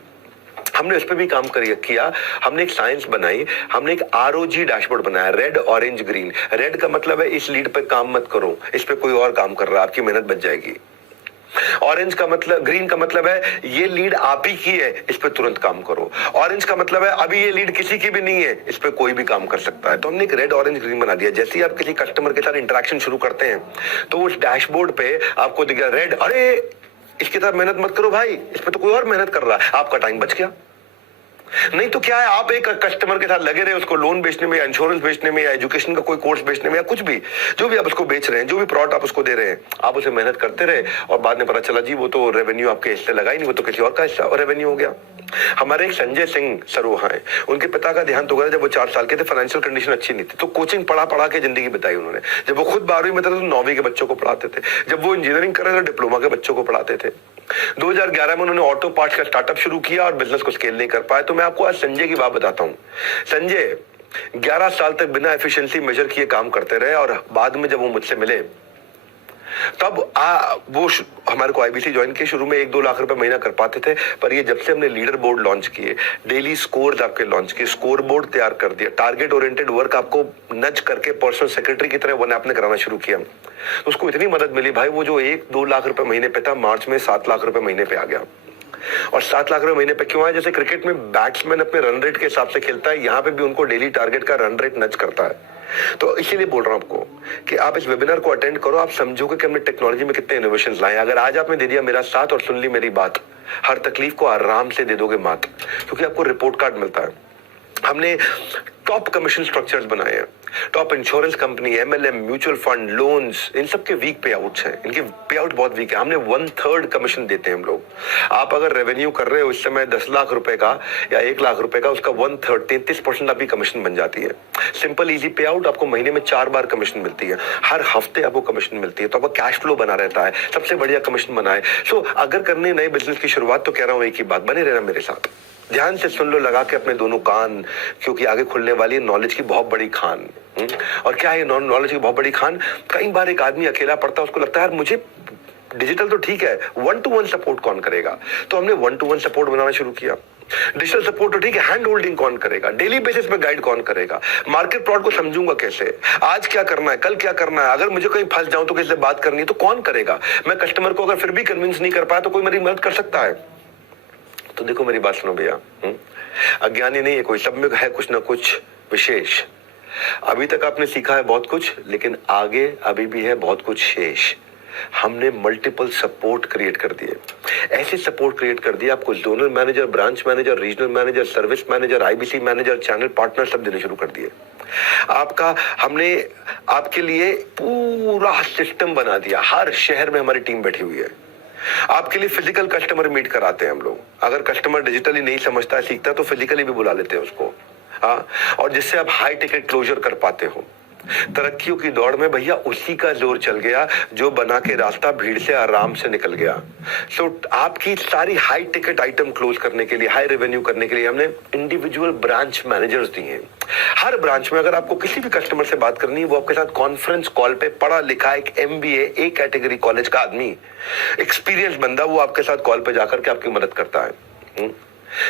हमने उस पर भी काम किया। हमने एक साइंस बनाई, हमने एक ROG डैशबोर्ड बनाया, रेड ऑरेंज ग्रीन। रेड का मतलब है इस लीड पे काम मत करो, इस पे कोई और काम कर रहा है, आपकी मेहनत बच जाएगी। ऑरेंज का मतलब, ग्रीन का मतलब है ये लीड आप ही की है, इस पे तुरंत काम करो। ऑरेंज का मतलब है अभी ये लीड किसी की भी नहीं है, इस पे कोई भी काम कर सकता है। तो हमने एक रेड ऑरेंज ग्रीन बना दिया। जैसे ही आप किसी कस्टमर के साथ इंटरेक्शन शुरू करते हैं तो उस डैशबोर्ड पे आपको दिख गया रेड, अरे इसकी तरफ मेहनत मत करो भाई, इस पे तो कोई और मेहनत कर रहा है, आपका टाइम बच गया। नहीं तो क्या है, आप एक कस्टमर के साथ लगे रहे, उसको लोन बेचने में या इंश्योरेंस बेचने में या एजुकेशन का कोई कोर्स बेचने में या कुछ भी, जो भी आप उसको बेच रहे हैं, जो भी प्रोडक्ट आप उसको दे रहे हैं, आप उसे मेहनत करते रहे और बाद में पता चला जी वो तो रेवेन्यू आपके हिस्से लगा ही नहीं, वो तो किसी और का हिस्सा और रेवेन्यू हो गया। हमारे एक संजय सिंह सरोहा है, उनके पिता का देहांत हो गया जब वो 4 साल के थे, फाइनेंशियल कंडीशन अच्छी नहीं थी, तो कोचिंग पढ़ा के जिंदगी बिताई उन्होंने। जब वो खुद 12वीं में थे तो 9वीं के बच्चों को पढ़ाते थे, जब वो इंजीनियरिंग कर रहे थे डिप्लोमा के बच्चों को पढ़ाते थे। 2011 में उन्होंने ऑटो पार्ट्स का स्टार्टअप शुरू किया और बिजनेस को स्केल नहीं कर पाए। तो मैं आपको आज संजय की बात बताता हूं। संजय 11 साल तक बिना एफिशिएंसी मेजर किए काम करते रहे और बाद में जब वो मुझसे मिले तब हमारे को आईबीसी ज्वाइन किए, शुरू में 1-2 लाख रुपए महीना कर पाते थे, पर ये जब से हमने लीडर बोर्ड लॉन्च किए, डेली स्कोर्स आपके लॉन्च किए, स्कोर बोर्ड तैयार कर दिया, टारगेट ओरिएंटेड वर्क आपको नज करके पर्सनल सेक्रेटरी की तरह वन आपने कराना शुरू किया, तो उसको इतनी मदद मिली भाई, वो जो 1-2 लाख रुपए महीने पे था, मार्च में 7 लाख रुपए महीने पे आ गया। और 7 लाख रुपए महीने पे क्यों आया? जैसे क्रिकेट में बैट्समैन अपने रन रेट के हिसाब से खेलता है, यहाँ पे भी उनको डेली टारगेट का रन रेट नच करता है। तो इसीलिए बोल रहा हूं आपको कि आप इस वेबिनार को अटेंड करो, आप समझोगे कि हमने टेक्नोलॉजी में कितने इनोवेशंस लाए। अगर आज आपने दे दिया मेरा साथ और सुन ली मेरी बात, हर तकलीफ को आराम से दे दोगे मात, क्योंकि आपको रिपोर्ट कार्ड मिलता है। हमने टॉप कमीशन स्ट्रक्चर्स बनाए हैं, top insurance company, MLM, mutual fund, loans, इन सब के वीक पे आउट्स हैं, इनके पे आउट बहुत वीक है। हमने 1/3 कमीशन देते हैं हम लोग। आप अगर रेवेन्यू कर रहे हो इस समय 10 लाख रुपए का या 1 लाख रुपए का, उसका 1/3 33% आपकी कमीशन बन जाती है। सिंपल इजी पे आउट, आपको महीने में 4 बार कमीशन मिलती है, हर हफ्ते आपको कमीशन मिलती है, तो आपका कैश फ्लो बना रहता है, सबसे बढ़िया कमीशन बना है। सो अगर करने नए बिजनेस की शुरुआत, तो कह रहा हूं एक ही बात, बने रहना मेरे साथ, ध्यान से सुन लो लगा के अपने दोनों कान, क्योंकि आगे खुलने वाली है नॉलेज की बहुत बड़ी खान। और क्या है नॉलेज की बहुत बड़ी खान? कई बार एक आदमी अकेला पड़ता है, उसको लगता है यार मुझे डिजिटल तो ठीक है, 1-to-1 सपोर्ट कौन करेगा? तो हमने 1-to-1 सपोर्ट बनाना शुरू किया। डिजिटल सपोर्ट तो ठीक है, हैंड होल्डिंग कौन करेगा? डेली बेसिस पे गाइड कौन करेगा? मार्केट प्लॉट को समझूंगा कैसे? आज क्या करना है, कल क्या करना है? अगर मुझे कहीं फंस जाऊं तो किससे बात करनी है, तो कौन करेगा? मैं कस्टमर को अगर फिर भी कन्विंस नहीं कर पाया, तो कोई मेरी मदद कर सकता है? तो देखो मेरी बात सुनो भैया, अज्ञानी नहीं है कोई, सब में है कुछ ना कुछ विशेष। अभी तक आपने सीखा है बहुत कुछ, लेकिन आगे अभी भी है बहुत कुछ शेष। हमने मल्टीपल सपोर्ट क्रिएट कर दिए, ऐसे सपोर्ट क्रिएट कर दिए, आपको zonal manager, branch manager, regional manager, service manager, IBC manager, channel partner सब देने शुरू कर दिए। हमने आपके लिए पूरा सिस्टम बना दिया, हर शहर में हमारी टीम बैठी हुई है। आपके लिए फिजिकल कस्टमर मीट कराते हैं हम लोग, अगर कस्टमर डिजिटली नहीं समझता है, सीखता है, तो फिजिकली भी बुला लेते हैं उसको। हाँ, और जिससे आप हाई टिकट क्लोजर कर पाते हो। तरक्कियों की दौड़ में भैया उसी का जोर चल गया जो बना के रास्ता भीड़ से आराम से निकल गया। सो आपकी सारी हाई टिकट आइटम क्लोज करने के लिए, हाई रेवेन्यू करने के लिए हमने इंडिविजुअल ब्रांच मैनेजर्स दिए हैं। हर ब्रांच में अगर आपको किसी भी कस्टमर से बात करनी है, वो आपके साथ कॉन्फ्रेंस कॉल पे पढ़ा लिखा एक MBA A कैटेगरी कॉलेज का आदमी, एक्सपीरियंस बंदा, वो आपके साथ कॉल पे जाकर के आपकी मदद करता है।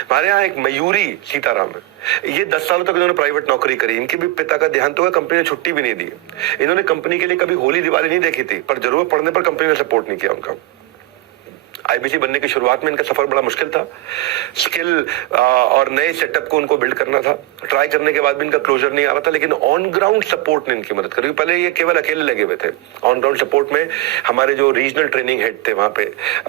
हमारे यहाँ एक मयूरी सीताराम है, ये 10 सालों तक इन्होंने प्राइवेट नौकरी करी, इनके भी पिता का देहांत हुआ, कंपनी ने छुट्टी भी नहीं दी। इन्होंने कंपनी के लिए कभी होली दिवाली नहीं देखी थी, पर जरूरत पड़ने पर कंपनी ने सपोर्ट नहीं किया उनका। आईबीसी बनने की शुरुआत में इनका सफर बड़ा मुश्किल था, स्किल और नए सेटअप को उनको बिल्ड करना था। ट्राई करने के बाद भी इनका क्लोजर नहीं आ रहा था, लेकिन ऑन ग्राउंड सपोर्ट ने इनकी मदद करी। पहले ये केवल अकेले लगे हुए थे। ऑन ग्राउंड सपोर्ट में हमारे जो रीजनल ट्रेनिंग हेड थे वहां पे,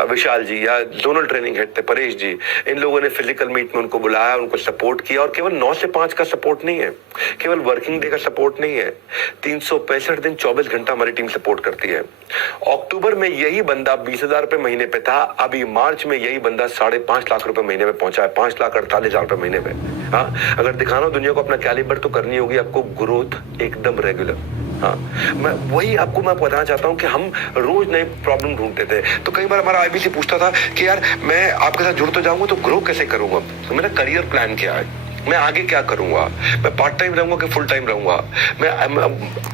विशाल जी, या जोनल ट्रेनिंग हेड थे परेश जी, इन लोगों ने फिजिकल मीट में उनको बुलाया, उनको सपोर्ट किया। और केवल 9 से 5 का सपोर्ट नहीं है, केवल वर्किंग डे का सपोर्ट नहीं है, 365 दिन 24 घंटा हमारी टीम सपोर्ट करती है। अक्टूबर में यही बंदा 20,000 रुपए महीने पे था, अभी मार्च में यही बंदा 5.5 लाख रुपए महीने में पहुंचा है, 5,48,000 रुपए महीने में। हाँ, अगर दिखाना हो दुनिया को अपना कैलिबर, तो करनी होगी आपको ग्रोथ एकदम रेगुलर। हाँ, मैं बताना चाहता हूं कि हम रोज नए प्रॉब्लम ढूंढते थे। तो कई बार हमारा आईबीसी पूछता था कि यार मैं आपके साथ जुड़ तो जाऊंगा, तो ग्रो कैसे करूंगा, तो मेरा करियर प्लान क्या है, मैं आगे क्या करूंगा, मैं पार्ट टाइम रहूंगा कि फुल टाइम रहूंगा,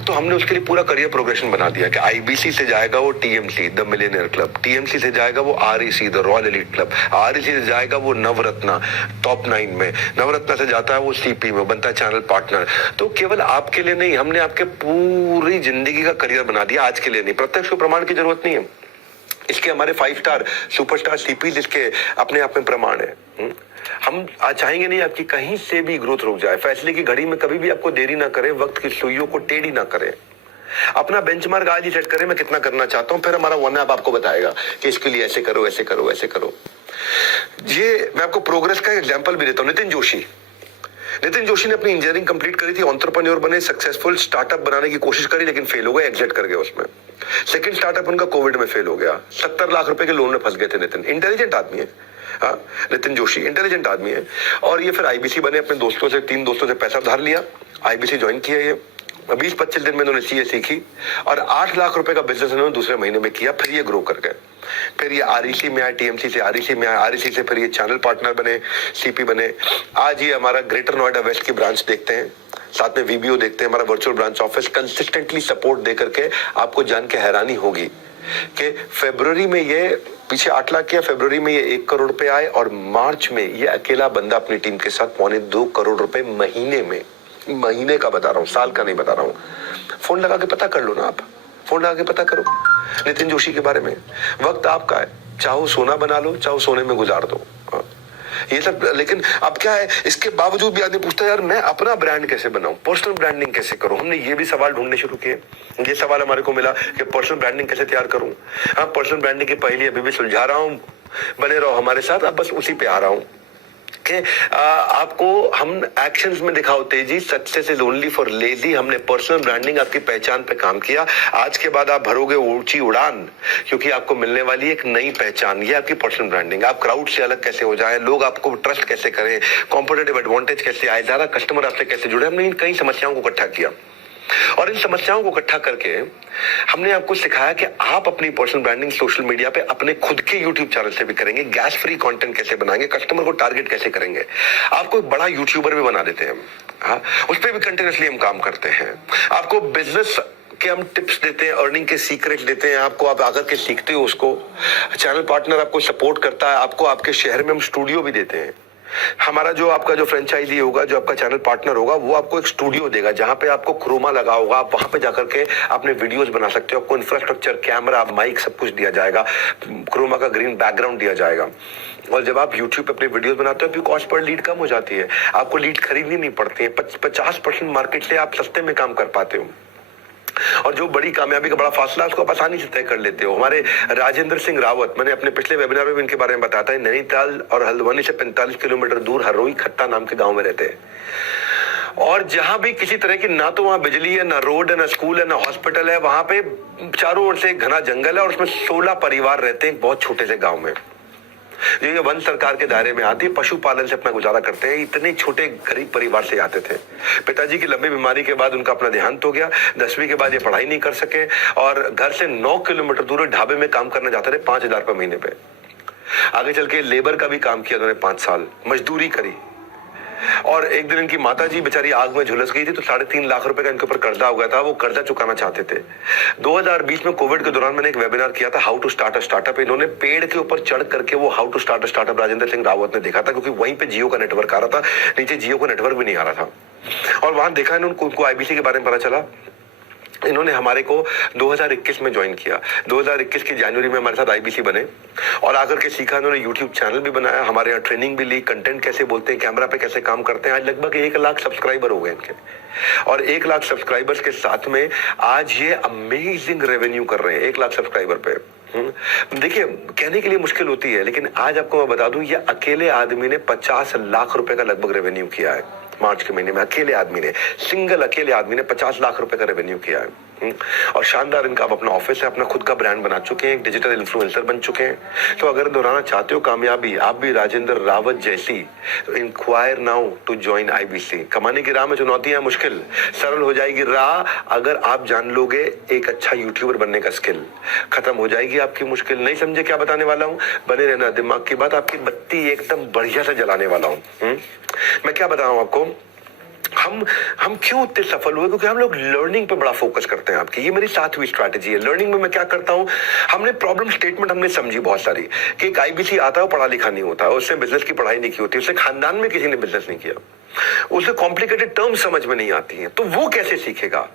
तो हमने उसके लिए पूरा करियर प्रोग्रेशन बना दिया कि आईबीसी से जाएगा वो TMC the millionaire club, TMC से जाएगा वो REC the royal elite club, REC से जाएगा वो नवरत्ना टॉप 9 में, नवरत्ना से जाता है वो CP में, बनता है चैनल पार्टनर। तो केवल आपके लिए नहीं, हमने आपके पूरी जिंदगी का करियर बना दिया, आज के लिए नहीं। प्रत्यक्ष को प्रमाण की जरूरत नहीं है, इसके हमारे 5 स्टार सुपरस्टार CP इसके अपने आप में प्रमाण है। हम चाहेंगे नहीं आपकी कहीं से भी ग्रोथ रुक जाए। फैसले की घड़ी में कभी भी आपको देरी ना करें, वक्त की सुइयों को टेढ़ी ना करें, अपना बेंचमार्क आज ही सेट करें, मैं कितना करना चाहता हूं, फिर हमारा वन ऐप आपको बताएगा कि इसके लिए ऐसे करो, ऐसे करो, ऐसे करो। ये मैं आपको प्रोग्रेस का एग्जांपल भी देता हूं। नितिन जोशी ने अपनी इंजीनियरिंग कंप्लीट करी थी, एंटरप्रेन्योर बने, सक्सेसफुल स्टार्टअप बनाने की कोशिश करी, लेकिन फेल हो गए, एग्जिट कर गए उसमें। सेकंड स्टार्टअप उनका कोविड में फेल हो गया, 70 लाख रुपए के लोन में फंस गए थे। नितिन इंटेलिजेंट आदमी है, हाँ, नितिन जोशी इंटेलिजेंट आदमी है। और ये फिर आईबीसी बने, अपने 3 दोस्तों से पैसा उधार लिया, आईबीसी ज्वाइन किया। ये 20-25 दिन में उन्होंने CA सीखी और 8 लाख रुपए का बिजनेस उन्होंने दूसरे महीने में किया। फिर ये ग्रो कर गए, फिर ये REC में आए, TMC से REC में आए, REC से फिर ये चैनल पार्टनर बने, CP बने। आज ये हमारा ग्रेटर नोएडा वेस्ट की ब्रांच देखते हैं, साथ में VBO देखते हैं, हमारा virtual branch office consistently support दे करके आपको जान के हैरानी होगी कि फरवरी में ये पीछे 8 लाख किया, फरवरी में ये 1 करोड़ रुपए आए और मार्च में ये अकेला बंदा अपनी टीम के साथ 2.25 करोड़ रुपए महीने का बता रहा हूँ, साल का नहीं बता रहा हूँ। फोन लगा के पता कर लो ना, आप फोन लगा के पता करो नितिन जोशी के बारे में। वक्त आपका है, चाहो सोना बना लो, चाहो सोने में गुजार दो, ये सब। लेकिन अब क्या है, इसके बावजूद भी आदमी पूछता है यार मैं अपना ब्रांड कैसे बनाऊं, पर्सनल ब्रांडिंग कैसे करूं। हमने ये भी सवाल ढूंढने शुरू किए। ये सवाल हमारे को मिला कि पर्सनल ब्रांडिंग कैसे तैयार करूं। हाँ, पर्सनल ब्रांडिंग की पहली अभी भी सुलझा रहा हूं, बने रहो हमारे साथ। अब बस उसी पे आ रहा हूं कि आपको हम एक्शंस में दिखाओ तेजी, success is only for lazy. हमने पर्सनल ब्रांडिंग आपकी पहचान पे काम किया। आज के बाद आप भरोगे ऊंची उड़ान, क्योंकि आपको मिलने वाली एक नई पहचान, ये आपकी पर्सनल ब्रांडिंग। आप क्राउड से अलग कैसे हो जाएं, लोग आपको ट्रस्ट कैसे करें, कॉम्पिटिटिव एडवांटेज कैसे आए, ज्यादा कस्टमर आपसे कैसे जुड़े। हमने इन कई समस्याओं को इकट्ठा किया और इन समस्याओं को इकट्ठा करके हमने आपको सिखाया कि आप अपनी पर्सनल ब्रांडिंग सोशल मीडिया पे अपने खुद के यूट्यूब चैनल से भी करेंगे। गैस फ्री कंटेंट कैसे बनाएंगे, कस्टमर को टारगेट कैसे करेंगे, आपको एक बड़ा यूट्यूबर भी बना देते हैं। हाँ, उस पर भी कंटिन्यूसली हम काम करते हैं। आपको बिजनेस के हम टिप्स देते हैं, अर्निंग के सीक्रेट देते हैं आपको, आप आकर के सीखते हो उसको। चैनल पार्टनर आपको सपोर्ट करता है, आपको आपके शहर में हम स्टूडियो भी देते हैं। हमारा जो आपका जो फ्रेंचाइजी होगा, जो आपका चैनल पार्टनर होगा, वो आपको एक स्टूडियो देगा जहां पे आपको क्रोमा लगा होगा। आप वहां पे जाकर के अपने वीडियोस बना सकते हो। आपको इंफ्रास्ट्रक्चर, कैमरा, माइक सब कुछ दिया जाएगा, क्रोमा का ग्रीन बैकग्राउंड दिया जाएगा। और जब आप YouTube पे अपने वीडियोस बनाते हो, आपकी कॉस्ट पर लीड कम हो जाती है, आपको लीड खरीदनी नहीं पड़ती है। 50% मार्केट से आप सस्ते में काम कर पाते हो और जो बड़ी कामयाबी का बड़ा फासला उसको आप आसानी से तय कर लेते हो। हमारे राजेंद्र सिंह रावत, मैंने अपने पिछले वेबिनार में भी इनके बारे में बताया है, नैनीताल और हल्द्वानी से 45 किलोमीटर दूर हरोई खट्टा नाम के गांव में रहते हैं। और जहां भी किसी तरह की ना तो वहां बिजली है, ना रोड है, ना स्कूल है, ना हॉस्पिटल है, वहां पे चारों ओर से घना जंगल है और उसमें 16 परिवार रहते हैं बहुत छोटे से गाँव में। ये वन सरकार के दायरे में आती है, पशुपालन से अपना गुजारा करते हैं। इतने छोटे गरीब परिवार से आते थे। पिताजी की लंबी बीमारी के बाद उनका अपना देहांत हो गया। 10वीं के बाद ये पढ़ाई नहीं कर सके और घर से 9 किलोमीटर दूर ढाबे में काम करना जाते थे 5,000 रुपए महीने पे। आगे चल के लेबर का भी काम किया उन्होंने, 5 साल मजदूरी करी। और एक दिन इनकी माताजी बेचारी आग में झुलस गई थी, तो 3.5 लाख रुपए का इनके ऊपर कर्जा हो गया था। वो कर्जा चुकाना चाहते थे। 2020 में कोविड के दौरान मैंने एक वेबिनार किया था, how to start a startup. इन्होंने पेड़ के ऊपर चढ़ करके वो how to start a startup Rajendra Singh Rawat ने देखा था, क्योंकि वहीं पे जियो का नेटवर्क आ रहा था, नीचे जियो का नेटवर्क भी नहीं आ रहा था। और वहां देखा इन्होंने, उनको IBC के बारे में पता चला। इन्होंने हमारे को 2021 में ज्वाइन किया। 2021 की जनवरी में हमारे साथ IBC बने और आकर के सीखा। इन्होंने यूट्यूब चैनल भी बनाया, हमारे यहाँ ट्रेनिंग भी ली, कंटेंट कैसे बोलते हैं, कैमरा पे कैसे काम करते हैं। आज लगभग 1 लाख सब्सक्राइबर हो गए इनके और 1 लाख सब्सक्राइबर्स के साथ में आज ये अमेजिंग रेवेन्यू कर रहे हैं 1 लाख सब्सक्राइबर पे। देखिए, कहने के लिए मुश्किल होती है, लेकिन आज आपको मैं बता दूं, ये अकेले आदमी ने 50 लाख रुपए का लगभग रेवेन्यू किया है मार्च के महीने में। अकेले आदमी ने, सिंगल अकेले आदमी ने 50 लाख रुपए का रेवेन्यू किया है। और शानदार इनका अपना ऑफिस है, अपना खुद का ब्रांड बना चुके हैं, डिजिटल इन्फ्लुएंसर बन चुके हैं। तो अगर दोहराना चाहते हो कामयाबी, आप भी राजेंद्र रावत जैसी, तो enquire now to join IBC। कमाने की राह में चुनौतियां मुश्किल, सरल हो जाएगी राह अगर आप जान लोगे एक अच्छा यूट्यूबर बनने का स्किल। खत्म हो जाएगी आपकी मुश्किल। नहीं समझे क्या बताने वाला हूं? बने रहना, दिमाग की बात, आपकी बत्ती एकदम बढ़िया से जलाने वाला हूं। मैं क्या बताऊं आपको, हम क्यों इतने सफल हुए? क्योंकि हम लोग लर्निंग पे बड़ा फोकस करते हैं आपकी। ये मेरी 7वीं स्ट्रैटेजी है। लर्निंग में मैं क्या करता हूं, हमने प्रॉब्लम स्टेटमेंट हमने समझी बहुत सारी कि एक IBC आता है, पढ़ा लिखा नहीं होता, उसने बिजनेस की पढ़ाई नहीं की होती, उससे खानदान में किसी ने बिजनेस नहीं किया, उसे कॉम्प्लिकेटेड टर्म समझ में नहीं आती है, तो वो कैसे सीखेगा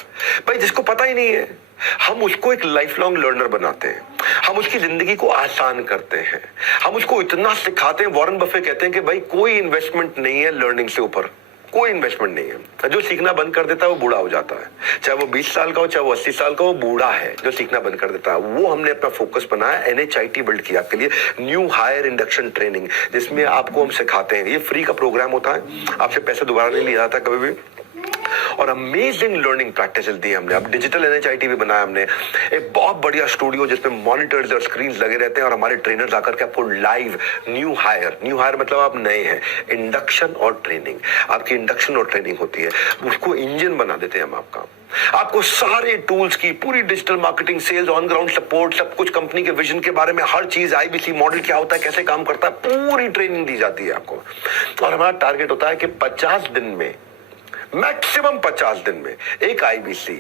भाई जिसको पता ही नहीं है। हम उसको एक लाइफ लॉन्ग लर्नर बनाते हैं, हम उसकी जिंदगी को आसान करते हैं, हम उसको इतना सिखाते हैं। वॉरेन बफे कहते हैं कि भाई कोई इन्वेस्टमेंट नहीं है लर्निंग से ऊपर, कोई इन्वेस्टमेंट नहीं है। जो सीखना बंद कर देता है वो बूढ़ा हो जाता है, चाहे वो 20 साल का हो, चाहे वो 80 साल का हो, बूढ़ा है जो सीखना बंद कर देता है। वो हमने अपना फोकस बनाया, NHIT बिल्ड किया आपके लिए, न्यू हायर इंडक्शन ट्रेनिंग, जिसमें आपको हम सिखाते हैं। ये फ्री का प्रोग्राम होता है, आपसे पैसे दोबारा नहीं लिया जाता कभी भी। और अमेजिंग लर्निंग प्रैक्टिसेस दी हमने। अब डिजिटल NHIT भी बनाया हमने, एक बहुत बढ़िया स्टूडियो जिसमें मॉनिटर्स और स्क्रीन्स लगे रहते हैं और हमारे ट्रेनर्स आकर के आपको लाइव न्यू हायर मतलब आप नए हैं, इंडक्शन और ट्रेनिंग, आपकी इंडक्शन और ट्रेनिंग होती है, उसको इंजन बना देते हैं हम आपका। आपको सारे टूल्स की, पूरी digital marketing, sales, on ground support, सब कुछ, कंपनी के विजन के बारे में हर चीज, IBC मॉडल क्या होता है, कैसे काम करता है, पूरी ट्रेनिंग दी जाती है आपको। और हमारा टारगेट होता है कि 50 दिन में, मैक्सिमम 50 दिन में एक IBC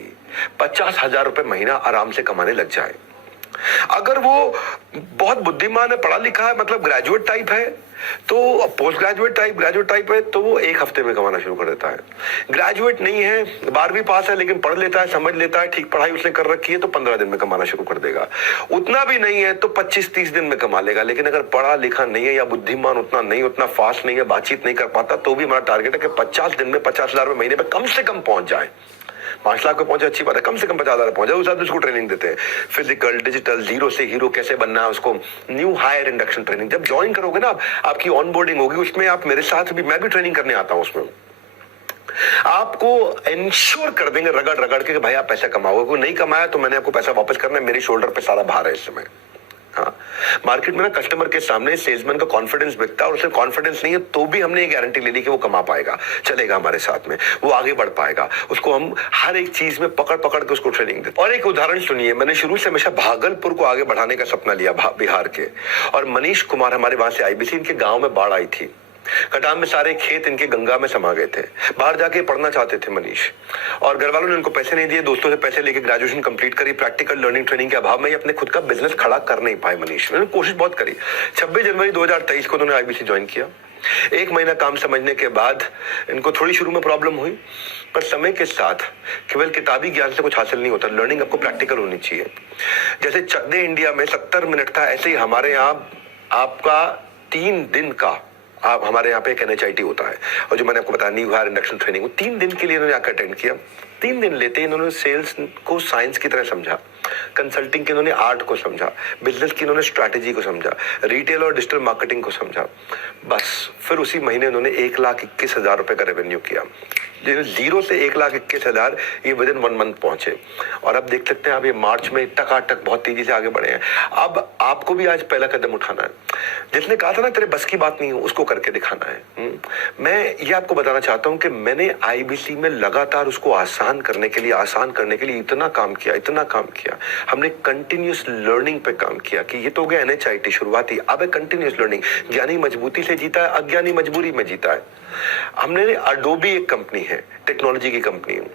50,000 रुपए महीना आराम से कमाने लग जाए। अगर वो बहुत बुद्धिमान है, पढ़ा लिखा है, मतलब ग्रेजुएट टाइप है, तो पोस्ट ग्रेजुएट टाइप है, तो वो 1 हफ्ते में कमाना शुरू कर देता है। ग्रेजुएट नहीं है, 12वीं पास है, लेकिन पढ़ लेता है, समझ लेता है, ठीक पढ़ाई उसने कर रखी है, तो 15 दिन में कमाना शुरू कर देगा। उतना भी नहीं है तो 25-30 दिन में कमा लेगा। लेकिन अगर पढ़ा लिखा नहीं है या बुद्धिमान उतना नहीं, उतना फास्ट नहीं है, बातचीत नहीं कर पाता, तो भी हमारा टारगेट है कि 50 दिन में 50,000 रुपए महीने में कम से कम पहुंच जाए। 5 लाख पे पहुंचे अच्छी बात है, कम से कम 50,000 पहुंचे, उस हिसाब से उसको ट्रेनिंग देते हैं। फिजिकल, डिजिटल, जीरो से हीरो कैसे बनना है, उसको न्यू हायर इंडक्शन ट्रेनिंग। जब ज्वाइन करोगे ना, आपकी ऑनबोर्डिंग होगी, उसमें आप मेरे साथ भी, मैं भी ट्रेनिंग करने आता हूं उसमें। आपको इंश्योर कर देंगे रगड़ रगड़ के कि भाई आप पैसा कमाओगे। कोई नहीं कमाया तो मैंने आपको पैसा वापस करना है, मेरे शोल्डर पे सारा भार है इस समय। हाँ, मार्केट में ना कस्टमर के सामने सेल्समैन का कॉन्फिडेंस बिकता है, और उसे कॉन्फिडेंस नहीं है तो भी हमने ये गारंटी ले ली कि वो कमा पाएगा, चलेगा हमारे साथ में, वो आगे बढ़ पाएगा। उसको हम हर एक चीज में पकड़ पकड़ के उसको ट्रेनिंग देते। और एक उदाहरण सुनिए, मैंने शुरू से हमेशा भागलपुर को आगे बढ़ाने का सपना लिया, बिहार के, और मनीष कुमार हमारे वहां से आईबीसी, इनके गांव में बाढ़ आई थी, खटाम में सारे खेत इनके गंगा में समा गए थे। बाहर जाके पढ़ना चाहते थे मनीष, और घर वालों ने उनको पैसे नहीं दिए, दोस्तों से पैसे लेके ग्रेजुएशन कंप्लीट करी। प्रैक्टिकल लर्निंग ट्रेनिंग के अभाव में ये अपने खुद का बिजनेस खड़ा कर नहीं पाए मनीष। उन्होंने कोशिश बहुत करी। 26 जनवरी 2023 को उन्होंने आईबीसी ज्वाइन किया। 1 महीना काम समझने के बाद इनको थोड़ी शुरू में प्रॉब्लम हुई, पर समय के साथ केवल किताबी ज्ञान से कुछ हासिल नहीं होता, लर्निंग आपको प्रैक्टिकल होनी चाहिए। जैसे चक दे इंडिया में 70 मिनट था, ऐसे ही हमारे यहाँ आपका 3 दिन का, आप हमारे यहाँ पे एक NHIT होता है, और जो मैंने आपको बताया न्यू हायर इंडक्शन ट्रेनिंग, वो 3 दिन के लिए इन्होंने आकर अटेंड किया। 3 दिन लेते ही इन्होंने सेल्स को साइंस की तरह समझा, कंसल्टिंग की इन्होंने आर्ट को समझा, बिजनेस की इन्होंने स्ट्रैटेजी को समझा, रिटेल और डिजिटल मार्केटिंग को समझा। बस फिर उसी महीने इन्होंने 1,21,000 रुपए का रेवेन्यू किया। जीरो से 1,21,000 ये विद इन 1 मंथ पहुंचे। और अब देख सकते हैं, आप ये मार्च में टकाटक बहुत तेजी से आगे बढ़े हैं। अब आपको भी आज पहला कदम उठाना है। जिसने कहा था ना तेरे बस की बात नहीं है, उसको करके दिखाना है। मैं ये आपको बताना चाहता हूं कि मैंने आईबीसी में लगातार उसको आसान करने के लिए इतना काम किया। हमने कंटिन्यूस लर्निंग पे काम किया कि ये तो हो गया NHIT शुरुआती, अब है कंटिन्यूस लर्निंग। ज्ञानी मजबूती से जीता है, अज्ञानी मजबूरी में जीता है। हमने अडोबी एक कंपनी है, टेक्नोलॉजी की कंपनी है।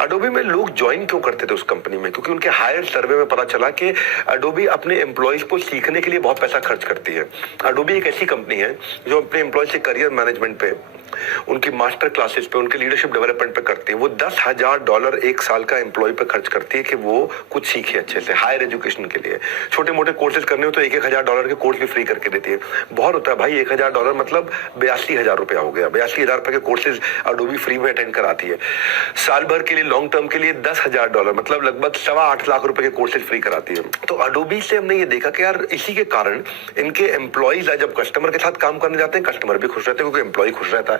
अडोबी में लोग ज्वाइन क्यों करते थे उस कंपनी में? क्योंकि उनके हायर सर्वे में पता चला कि अडोबी अपने एम्प्लॉयज को सीखने के लिए बहुत पैसा खर्च करती है। अडोबी एक ऐसी कंपनी है जो अपने एम्प्लॉयज के करियर मैनेजमेंट पे, उनकी मास्टर क्लासेस पे, उनके लीडरशिप डेवलपमेंट पे करती है। वो $10,000 1 साल का एम्प्लॉय पे खर्च करती है कि वो कुछ सीखे अच्छे से हायर एजुकेशन के लिए। छोटे मोटे कोर्सेज करने हो तो $1,000 के कोर्स भी फ्री करके देती है। बहुत होता है भाई, $1,000 मतलब 82,000 रुपया हो गया। 82,000 रुपए के कोर्सेज अडोबी फ्री में अटेंड कराती है। साल भर के लिए, लॉन्ग टर्म के लिए $10,000 मतलब लगभग 8.25 लाख रुपए के कोर्सेज फ्री कराती है। तो अडोबी से हमने ये देखा कि यार इसी के कारण इनके एम्प्लॉयज जब कस्टमर के साथ काम करने जाते हैं, कस्टमर भी खुश रहते हैं क्योंकि एम्प्लॉय खुश रहता है।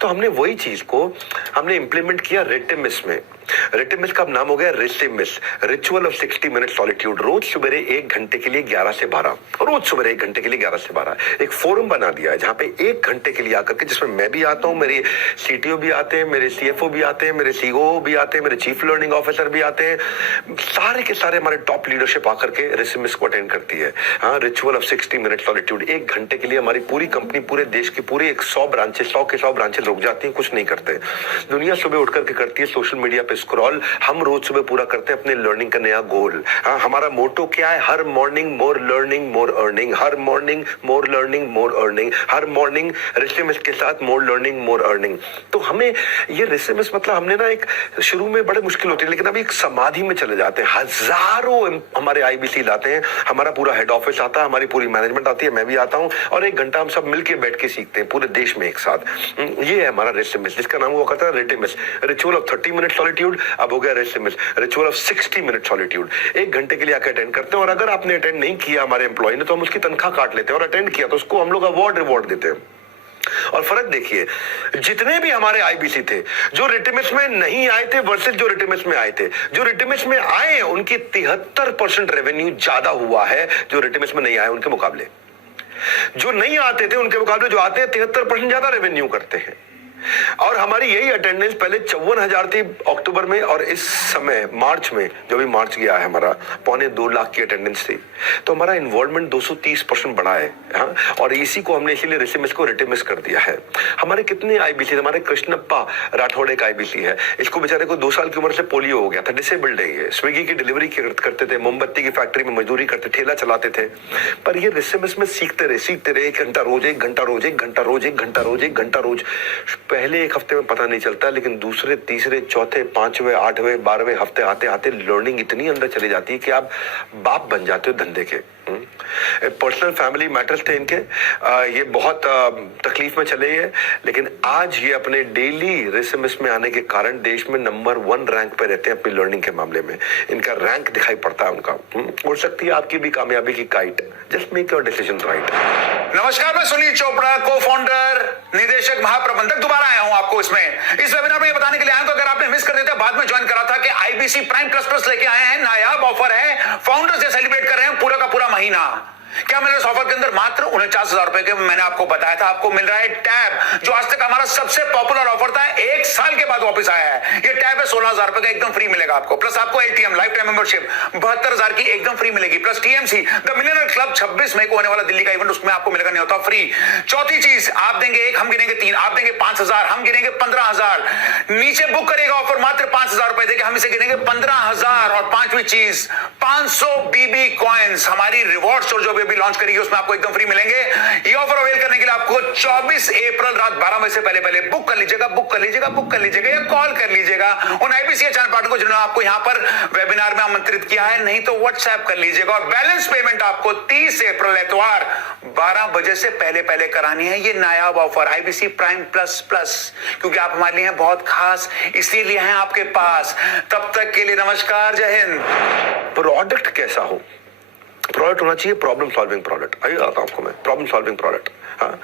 तो हमने वही चीज को हमने इंप्लीमेंट किया रेटिमिस में। रेटिमिस का नाम हो गया रेसिमिस, रिचुअल ऑफ 60 मिनट सॉलिट्यूड। रोज सुबह 1 घंटे के लिए 11 से 12, रोज सुबह 1 घंटे के लिए 11 से 12 एक फोरम बना दिया है जहां पे 1 घंटे के लिए आकर के, जिसमें मैं भी आता हूं, मेरे CTO भी आते हैं, मेरे CFO भी आते हैं, मेरे CEO भी आते हैं, मेरे चीफ लर्निंग ऑफिसर भी आते हैं, सारे के सारे हमारे टॉप लीडरशिप आकर के रेसिमिस को अटेंड करती है। हाँ, रिचुअल ऑफ 60 मिनट सॉलिट्यूड। 1 घंटे के लिए हमारी पूरी कंपनी, पूरे देश की पूरे 100 ब्रांचेस, 100 के 100 ब्रांचेस रुक जाती हैं, कुछ नहीं करते। दुनिया सुबह उठ करके करती है सोशल मीडिया पे स्क्रॉल, हम रोज सुबह पूरा करते हैं अपने लर्निंग का नया गोल। हाँ, हमारा मोटो क्या है? हर morning more learning more earning, हर morning more learning more earning, हर मॉर्निंग रेसिमिस के साथ मोर लर्निंग मोर अर्निंग। तो हमें ये रेसिमिस मतलब हमने ना एक शुरू में बड़े मुश्किल होती है, लेकिन अभी एक समाधि में चले जाते हैं। हजारों हमारे आईबीसी लाते हैं, हमारा पूरा हेड ऑफिस आता है, हमारी पूरी मैनेजमेंट आती है, मैं भी आता हूँ, और 1 घंटा हम सब मिलकर बैठ के सीखते हैं पूरे देश में एक साथ। ये है हमारा रेसिमिस, जिसका नाम हुआ करता है रेटिमिस। रिचुअल ऑफ 30 मिनट सॉलिट्यूड अब हो गया रेसिमिस, रिचुअल ऑफ 60 मिनट सॉलिट्यूड। 1 घंटे के लिए आकर अटेंड करते हैं, और अगर आपने अटेंड नहीं किया हमारे एम्प्लॉय ने, तो हम उसकी तनख्वाह काट लेते हैं, और अटेंड किया तो उसको हम लोग अवार्ड रिवॉर्ड देते हैं। और फर्क देखिए, जितने भी हमारे आईबीसी थे जो रेटिमिस में नहीं आए थे वर्सेस जो रेटिमिस में आए थे, जो रेटिमिस में आए उनकी 73% रेवेन्यू ज्यादा हुआ है जो रेटिमिस में नहीं आए उनके मुकाबले। जो नहीं आते थे उनके मुकाबले जो आते हैं 73% ज्यादा रेवेन्यू करते हैं। और हमारी यही अटेंडेंस पहले 54,000 थी अक्टूबर में, और इस समय मार्च में, जो भी मार्च गया है, हमारा 2.25 लाख की अटेंडेंस थी। तो हमारा इन्वॉल्वमेंट 230% बढ़ा है। हाँ, और इसी को हमने इसीलिए रेसिमिस को रेटिमिस कर दिया है। हमारे कितने आईबीसी, हमारे कृष्णप्पा राठौड़ एक आईबीसी है, इसको बेचारे को 2 साल की उम्र से पोलियो हो गया था, डिसेबल्ड है ये। स्विगी की डिलीवरी करते थे, मोमबत्ती की फैक्ट्री में मजदूरी करते, ठेला चलाते थे, पर ये रेसिमिस में सीखते रहे 1 घंटा रोज, 1 घंटा रोज, 1 घंटा रोज, 1 घंटा रोज, 1 घंटा रोज। पहले 1 हफ्ते में पता नहीं चलता, लेकिन दूसरे, तीसरे, चौथे, 5वें, 8वें, 12वें हफ्ते आते आते लर्निंग इतनी अंदर चली जाती है कि आप बाप बन जाते हो धंधे के। पर्सनल फैमिली मैटर्स थे इनके, ये बहुत तकलीफ में चले हैं, लेकिन आज ये अपने डेली रेसिमिस में आने के कारण देश में नंबर 1 रैंक पे रहते हैं अपनी लर्निंग के मामले में। इनका रैंक दिखाई पड़ता है उनका। उड़ सकती है आपकी भी कामयाबी की kite. Just make your decision right. नमस्कार, मैं सुनील चोपड़ा, को फाउंडर, निदेशक, महाप्रबंधक, दोबारा आया हूं आपको इस वेबिनार में ये बताने के लिए आया हूं, अगर आपने मिस कर दिया, बाद में ज्वाइन करा था, कि आईबीसी प्राइम प्लस लेके आए हैं, नायाब ऑफर है, फाउंडर्स डे सेलिब्रेट कर रहे हैं पूरा का पूरा महीना। क्या मिल रहा है इस ऑफर के अंदर? मात्र 49,000 रुपए के, मैंने आपको बताया था, आपको मिल रहा है टैब, जो आज तक हमारा सबसे पॉपुलर ऑफर था, 1 साल के बाद वापस आया है। ये टैब है 16,000 रुपए का, एकदम फ्री मिलेगा आपको, प्लस आपको एटीएम लाइफ टाइम मेंबरशिप 72,000 की एकदम फ्री मिलेगी, plus TMC the millionaire club 26 मई को होने वाला दिल्ली का इवेंट, उसमें आपको मिलेगा नहीं होता फ्री। चौथी चीज, आप देंगे 1, हम गिनेंगे 3, आप देंगे 5,000, हम गिनेंगे 15,000। नीचे बुक करेगा ऑफर मात्र 5,000 रुपए देके, हम इसे गिनेंगे 15,000। और 5वीं चीज, 500 बीबी कॉइन्स हमारी रिवॉर्ड स्टोर जो भी लॉन्च करेगी, उसमें आपको एकदम फ्री मिलेंगे। ये ऑफर अवेल करने के लिए आपको 24 अप्रैल रात 12 बजे से पहले बुक कर लीजिएगा, या कॉल कर लीजिएगा उन आईबीसी चैनल पार्टनर को जिन्होंने आपको यहां पर वेबिनार में आमंत्रित किया है, नहीं तो व्हाट्सएप कर लीजिएगा। और बैलेंस पेमेंट आपको 30 अप्रैल एतवार 12 बजे से पहले करानी है। ये नायाब ऑफर आईबीसी प्राइम प्लस, क्योंकि आप हमारे लिए हैं बहुत खास, इसलिए लिए हैं आपके पास। तब तक के लिए नमस्कार, जय हिंद। प्रोडक्ट कैसा हो? प्रोडक्ट होना चाहिए प्रॉब्लम सॉल्विंग प्रोडक्ट। आइए आता हूं आपको मैं प्रॉब्लम सॉल्विंग प्रोडक्ट। हाँ,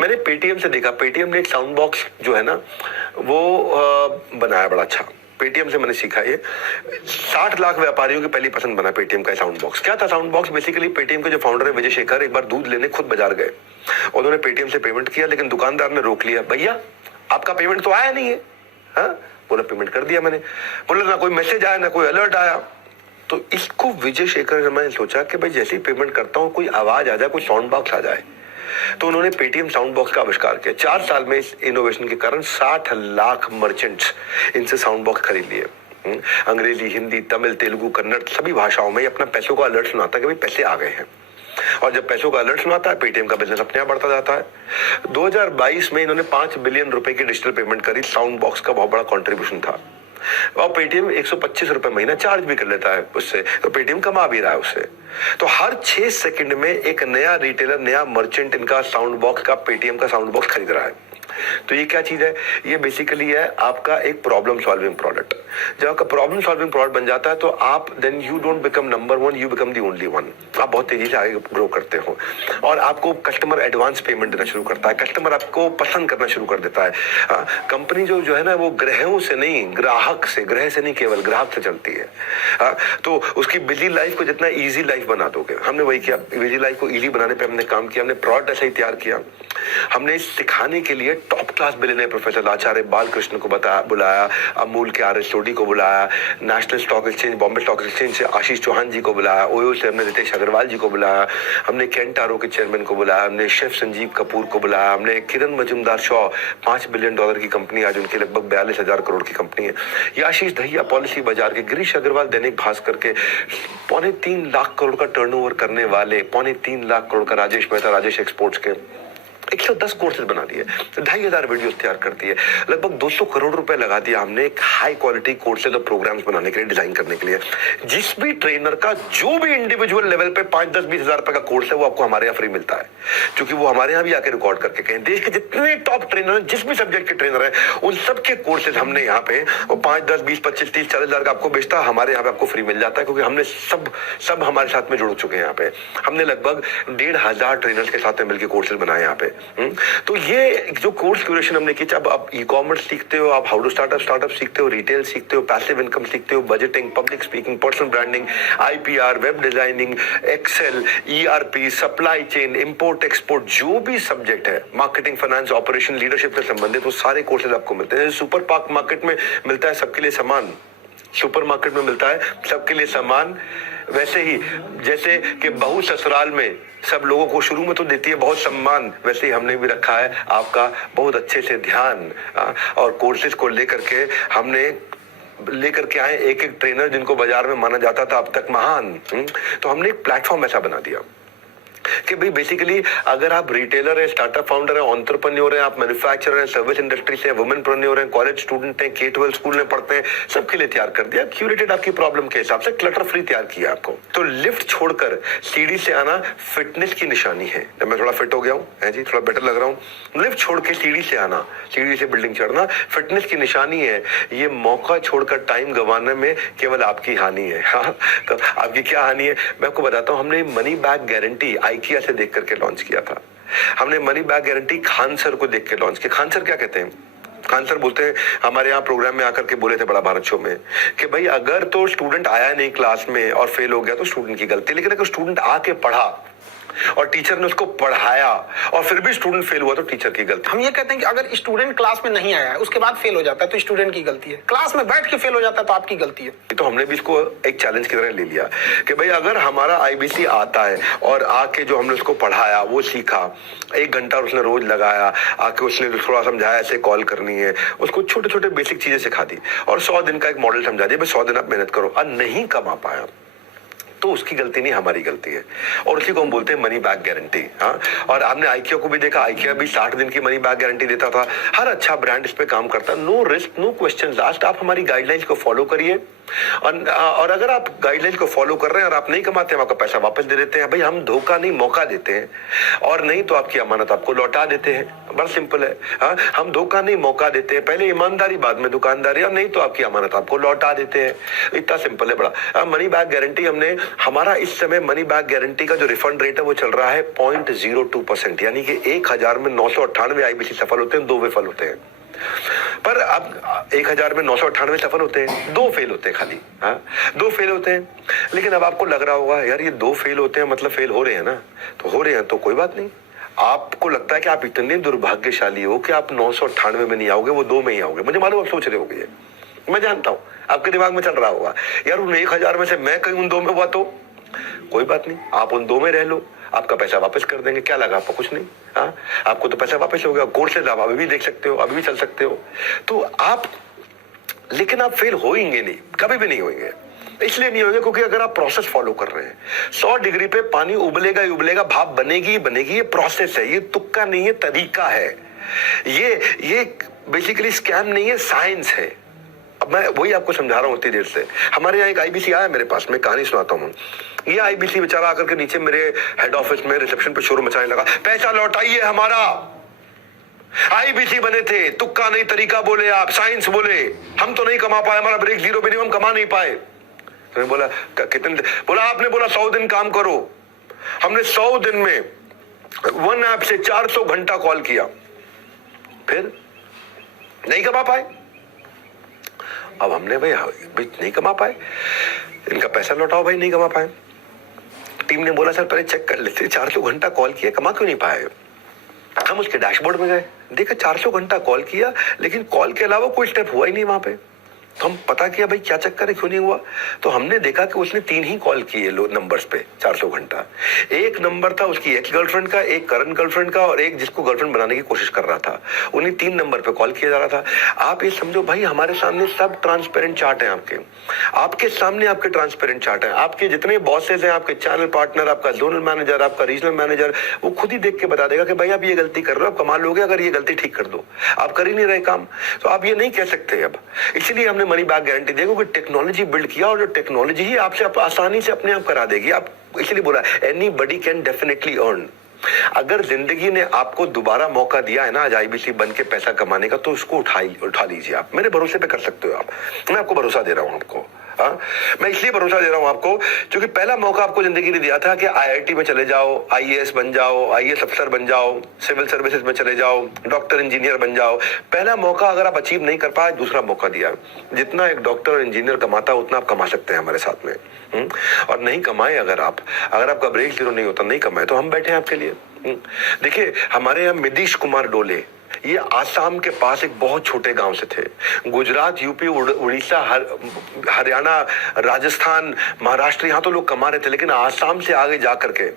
मैंने पेटीएम से देखा, पेटीएम ने एक साउंड बॉक्स जो है ना वो बनाया बड़ा अच्छा। पेटीएम से मैंने सीखा, ये 60 लाख व्यापारियों की पहली पसंद बना पेटीएम का साउंड बॉक्स। क्या था साउंड बॉक्स? बेसिकली पेटीएम के जो फाउंडर है विजय शेखर, एक बार दूध लेने खुद बाजार गए, उन्होंने पेटीएम से पेमेंट किया, लेकिन दुकानदार ने रोक लिया, भैया आपका पेमेंट तो आया नहीं है। हाँ, बोला पेमेंट कर दिया मैंने। बोला ना कोई मैसेज आया ना कोई अलर्ट आया। तो इसको विजय शेखर ने मैंने सोचा कि भाई जैसे ही पेमेंट करता हूं कोई आवाज आ जाए, कोई साउंड बॉक्स आ जाए, तो उन्होंने पेटीएम साउंड बॉक्स का आविष्कार किया। 4 साल में इस इनोवेशन के कारण 60 लाख मर्चेंट्स इनसे साउंड बॉक्स खरीद लिए। अंग्रेजी, हिंदी, तमिल, तेलुगु, कन्नड़ सभी भाषाओं में अपना पैसों का अलर्ट सुनाता है कि भाई पैसे आ गए हैं, और जब पैसों का अलर्ट सुनाता है पेटीएम का बिजनेस अपने आप बढ़ता जाता है। 2022 में इन्होंने 5 बिलियन रुपए की डिजिटल पेमेंट करी, साउंड बॉक्स का बहुत बड़ा कॉन्ट्रीब्यूशन था। और पेटीएम 125 रुपए महीना चार्ज भी कर लेता है उससे, तो पेटीएम कमा भी रहा है उससे। तो हर 6 सेकंड में एक नया रिटेलर, नया मर्चेंट इनका साउंड बॉक्स का, पेटीएम का साउंड बॉक्स खरीद रहा है। तो ये क्या चीज है? ये बेसिकली है आपका एक प्रॉब्लम सॉल्विंग प्रोडक्ट। जब आपका प्रॉब्लम सॉल्विंग प्रोडक्ट बन जाता है तो आप then you don't become number 1, you become the only one. आप बहुत तेजी से आगे ग्रो करते हो और आपको कस्टमर एडवांस पेमेंट देना शुरू करता है, कस्टमर आपको पसंद करना शुरू कर देता है। कंपनी जो है ना वो ग्रहों से नहीं, ग्राहक से, ग्रह से नहीं, केवल ग्राहक से चलती है। तो उसकी बिजी लाइफ को जितना इजी लाइफ बना दोगे, हमने वही किया। बिजी लाइफ को इजी बनाने पे हमने काम किया, हमने प्रोडक्ट ऐसा ही तैयार किया। हमने सिखाने के लिए टॉप क्लास बिलियनियर प्रोफेसर आचार्य बालकृष्ण को बुलाया, अमूल के आर एस सोडी को बुलाया, national stock exchange, Bombay stock exchange से आशीष चौहान जी को बुलाया, ओयो से हमने रितेश अग्रवाल जी को बुलाया, हमने केंटारो के चेयरमैन को बुलाया, हमने शेफ संजीव कपूर को बुलाया, हमने किरण मजूमदार शॉ, $5 बिलियन की कंपनी, आज उनकी लगभग 42,000 करोड़ की कंपनी है। ये आशीष दहिया पॉलिसी बाजार के, गिरीश अग्रवाल दैनिक भास्कर के 3.25 लाख करोड़ का टर्नओवर करने वाले, 3.25 लाख करोड़ का राजेश मेहता, राजेश एक्सपोर्ट्स के 110 कोर्सेज बना दिए, 2,500 वीडियोस तैयार कर दिए, लगभग 200 करोड़ रुपए लगा दिया हमने एक हाई क्वालिटी कोर्सेज और प्रोग्राम्स बनाने के लिए, डिजाइन करने के लिए। जिस भी ट्रेनर का जो भी इंडिविजुअल लेवल पे 5, 10, 20 हजार रुपए का कोर्स है वो आपको हमारे यहाँ फ्री मिलता है, क्योंकि वो हमारे यहाँ भी आके रिकॉर्ड करके कहें। देश के जितने टॉप ट्रेनर हैं, जिस भी सब्जेक्ट के ट्रेनर हैं, उन सबके कोर्सेज हमने यहाँ पे 5, 10, 20, 25, 30, 40 हजार का आपको बेचता है, हमारे यहाँ पे आपको फ्री मिल जाता है, क्योंकि हमने सब हमारे साथ में जुड़ चुके हैं। यहाँ पे हमने लगभग 1,500 ट्रेनर्स के साथ में मिलकर कोर्सेज बनाए यहाँ पे। तो ये जो कोर्स क्यूरेशन हमने की, अब आप ई कॉमर्स सीखते हो, आप हाउ टू स्टार्टअप सीखते हो, रिटेल सीखते हो, पैसिव इनकम सीखते हो, budgeting, public speaking, personal branding, IPR, web designing, Excel, ERP, supply chain, import export, जो भी सब्जेक्ट है, मार्केटिंग, फाइनेंस, ऑपरेशन, लीडरशिप से संबंधित, वो सारे कोर्सेज आपको मिलते हैं। सुपर मार्केट में मिलता है सबके लिए समान, सुपर मार्केट में मिलता है सबके लिए समान। वैसे ही जैसे कि बहू ससुराल में सब लोगों को शुरू में तो देती है बहुत सम्मान, वैसे ही हमने भी रखा है आपका बहुत अच्छे से ध्यान। और कोर्सेज को लेकर के हमने लेकर के आए एक एक ट्रेनर जिनको बाजार में माना जाता था अब तक महान। तो हमने एक प्लेटफॉर्म ऐसा बना दिया कि भाई बेसिकली अगर आप रिटेलर है, स्टार्टअप फाउंडर है, एंटरप्रेन्योर है, आप मैन्युफैक्चरर हैं, सर्विस इंडस्ट्री से वुमेनप्रेन्योर हैं, कॉलेज स्टूडेंट हैं, K-12 स्कूल में पढ़ते हैं, सबके लिए तैयार कर दिया, क्यूरेटेड आपकी प्रॉब्लम के हिसाब से, क्लटर फ्री तैयार किया आपको। तो लिफ्ट छोड़कर सीढ़ी से आना फिटनेस की निशानी है। जब मैं थोड़ा फिट हो गया हूँ है जी, थोड़ा बेटर लग रहा हूँ, लिफ्ट छोड़ के सीढ़ी से आना, सीढ़ी से बिल्डिंग चढ़ना फिटनेस की निशानी है। ये मौका छोड़कर टाइम गंवाने में केवल आपकी हानि है। हाँ, तो आपकी क्या हानि है मैं आपको बताता हूँ। हमने मनी बैक गारंटी IKEA से देख करके लॉन्च किया था। हमने money back guarantee Khan sir को देख के लॉन्च किया। खान सर क्या कहते हैं? खान सर बोलते हैं, हमारे यहाँ प्रोग्राम में आकर के बोले थे बड़ा भारत शो में कि भाई अगर तो स्टूडेंट आया नहीं क्लास में और फेल हो गया तो स्टूडेंट की गलती, लेकिन अगर स्टूडेंट आके पढ़ा और टीचर ने उसको पढ़ाया और फिर भी स्टूडेंट फेल हुआ तो टीचर की गलती। हम ये कहते हैं कि अगर स्टूडेंट क्लास में नहीं आया है उसके बाद फेल हो जाता है तो स्टूडेंट की गलती है, क्लास में बैठ के फेल हो जाता है तो आपकी गलती है। तो हमने भी इसको एक चैलेंज की तरह ले लिया कि भाई अगर हमारा IBC आता है और आके जो हमने उसको पढ़ाया वो सीखा, 1 घंटा उसने रोज लगाया, आके उसने थोड़ा समझाया ऐसे कॉल करनी है, उसको छोटे छोटे बेसिक चीजें सिखा दी और 100 दिन का एक मॉडल समझा दिया, भाई 100 दिन आप मेहनत करो, और नहीं कमा पाया तो उसकी गलती नहीं, हमारी गलती है। और उसी को हम बोलते हैं मनी बैक गारंटी। हाँ, और हमने IKEA को भी देखा, IKEA भी 60 दिन की मनी बैक गारंटी देता था। हर अच्छा ब्रांड इस पे काम करता, no risk no question asked. आप हमारी गाइडलाइंस को फॉलो करिए और अगर आप गाइडलाइंस को फॉलो कर रहे हैं और आप नहीं कमाते हैं, आपका पैसा वापस दे देते हैं। भाई हम धोखा नहीं, मौका देते हैं, और नहीं तो आपकी अमानत आपको लौटा देते हैं। बड़ा सिंपल है। हाँ, हम धोखा नहीं, मौका देते हैं, पहले ईमानदारी बाद में दुकानदारी, और नहीं तो आपकी अमानत आपको लौटा देते हैं। इतना सिंपल है बड़ा। मनी बैक गारंटी हमने, हमारा इस समय मनी बैक गारंटी का जो रिफंड रेट है वो चल रहा है 0.02%, यानी कि 1000 में 998 IBC सफल होते हैं, 2 विफल होते हैं। पर अब 1000 में 998 सफल होते हैं, 2 फेल होते हैं खाली। हाँ, 2 फेल होते हैं। लेकिन अब आपको लग रहा होगा यार ये 2 फेल होते हैं मतलब फेल हो रहे हैं ना, तो हो रहे हैं तो कोई बात नहीं। आपको लगता है कि आप इतने दुर्भाग्यशाली हो कि आप 998 में नहीं आओगे, वो 2 में ही आओगे। मुझे मालूम आप सोच रहे होगे, मैं जानता हूं आपके दिमाग में चल रहा होगा यार उन 1000 में से मैं कहीं उन 2 में हुआ तो कोई बात नहीं, आप उन 2 में रह लो, आपका पैसा वापस कर देंगे। क्या लगा आपको? कुछ नहीं। हाँ, आपको तो पैसा वापस हो गया। कोर्सेज आप अभी भी देख सकते हो, अभी भी चल सकते हो। तो आप, लेकिन आप फेल होएंगे नहीं, कभी भी नहीं होंगे। इसलिए नहीं होंगे क्योंकि अगर आप प्रोसेस फॉलो कर रहे हैं, 100 डिग्री पे पानी उबलेगा ही उबलेगा, भाप बनेगी ही बनेगी। ये प्रोसेस है, ये तुक्का नहीं है, तरीका है। ये बेसिकली स्कैम नहीं है, साइंस है। अब मैं वही आपको समझा रहा हूं उतनी देर से। हमारे यहाँ एक IBC आया मेरे पास, मैं कहानी सुनाता हूँ। ये IBC बेचारा आकर के नीचे मेरे हेड ऑफिस में रिसेप्शन पे शोर मचाने लगा, पैसा लौटाइए हमारा, IBC बने थे, तुक्का नहीं तरीका बोले आप, साइंस बोले, हम तो नहीं कमा पाए, हमारा ब्रेक जीरो भी नहीं, हम कमा नहीं पाए। तो मैं बोला कितने? बोला आपने बोला 100 दिन काम करो। हमने 100 दिन में 1 ऐप से 400 घंटा कॉल किया, फिर नहीं कमा पाए। अब हमने भाई नहीं कमा पाए, इनका पैसा लौटाओ भाई, नहीं कमा पाए। टीम ने बोला सर पहले चेक कर लेते, 400 घंटा कॉल किया, कमा क्यों नहीं पाए। हम उसके डैशबोर्ड में गए, देखा 400 घंटा कॉल किया लेकिन कॉल के अलावा कोई स्टेप हुआ ही नहीं वहां पे। तो हम पता किया भाई क्या चक्कर है, क्यों नहीं हुआ। तो हमने देखा कि उसने 3 ही कॉल किए लो नंबर्स पे 400 घंटा। एक नंबर था उसकी एक्स गर्लफ्रेंड का, एक करंट गर्लफ्रेंड का, और एक जिसको गर्लफ्रेंड बनाने की कोशिश कर रहा था। उन्हीं 3 नंबर पे कॉल किया जा रहा था। आप ये समझो भाई, हमारे सामने सब ट्रांसपेरेंट चार्ट है, आपके सामने आपके ट्रांसपेरेंट चार्ट है। आपके जितने बॉसेज हैं, आपके चैनल पार्टनर, आपका जोनल मैनेजर, आपका रीजनल मैनेजर, वो खुद ही देख के बता देगा कि भाई आप ये गलती कर रहे हो, आप कमा लोगे अगर ये गलती ठीक कर दो। आप कर ही नहीं रहे काम, तो आप ये नहीं कह सकते अब। इसीलिए हमने मनी बैक गारंटी देखो कि टेक्नोलॉजी बिल्ड किया, और जो टेक्नोलॉजी ही आपसे आसानी से अपने आप करा देगी। आप इसलिए बोला एनीबॉडी कैन डेफिनेटली अर्न। अगर जिंदगी ने आपको दोबारा मौका दिया है ना आज IBC बन के पैसा कमाने का, तो उसको उठा लीजिए आप। मेरे भरोसे पे कर सकते हो आप, मैं आपको भरोसा दे रहा हूं आपको। हाँ, मैं इसलिए भरोसा दे रहा हूं आपको क्योंकि पहला मौका आपको जिंदगी ने दिया था कि आईआईटी में चले जाओ, आईएएस बन जाओ, आईएएस अफसर बन जाओ, सिविल सर्विसेज में चले जाओ, डॉक्टर इंजीनियर बन जाओ। पहला मौका अगर आप अचीव नहीं कर पाए, दूसरा मौका दिया। जितना एक डॉक्टर और इंजीनियर कमाता है उतना आप कमा सकते हैं हमारे साथ में। और नहीं कमाए अगर आपका ब्रेक जीरो नहीं होता, नहीं कमाए, तो हम बैठे हैं आपके लिए। देखिए, हमारे यहाँ मिदिश कुमार डोले, ये आसाम के पास एक बहुत छोटे गांव से थे। गुजरात, यूपी, उड़ीसा, हरियाणा, राजस्थान, महाराष्ट्र, यहाँ तो लोग कमा रहे थे, लेकिन आसाम से आगे जा करके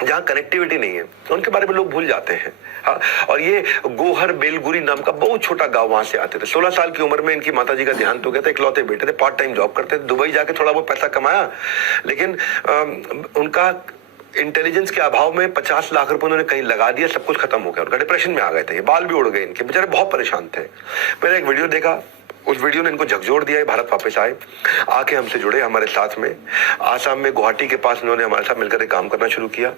जहाँ कनेक्टिविटी नहीं है उनके बारे में लोग भूल जाते हैं। हाँ, और ये गोहर बेलगुरी नाम का बहुत छोटा गांव, वहां से आते थे। 16 साल की उम्र में इनकी माताजी का देहांत हो गया था। इकलौते बेटे थे, पार्ट टाइम जॉब करते थे, दुबई जाके थोड़ा बहुत पैसा कमाया, लेकिन उनका इंटेलिजेंस के अभाव में 50 लाख रुपए उन्होंने कहीं लगा दिया, सब कुछ खत्म हो गया। उनका डिप्रेशन में आ गए थे, ये बाल भी उड़ गए इनके, बेचारे बहुत परेशान थे। मैंने एक वीडियो देखा, उस वीडियो ने इनको झकझोर दिया। भारत वापस आए, आके हमसे जुड़े हमारे साथ में। आसाम में गुवाहाटी के पास इन्होंने हमारे साथ मिलकर काम करना शुरू किया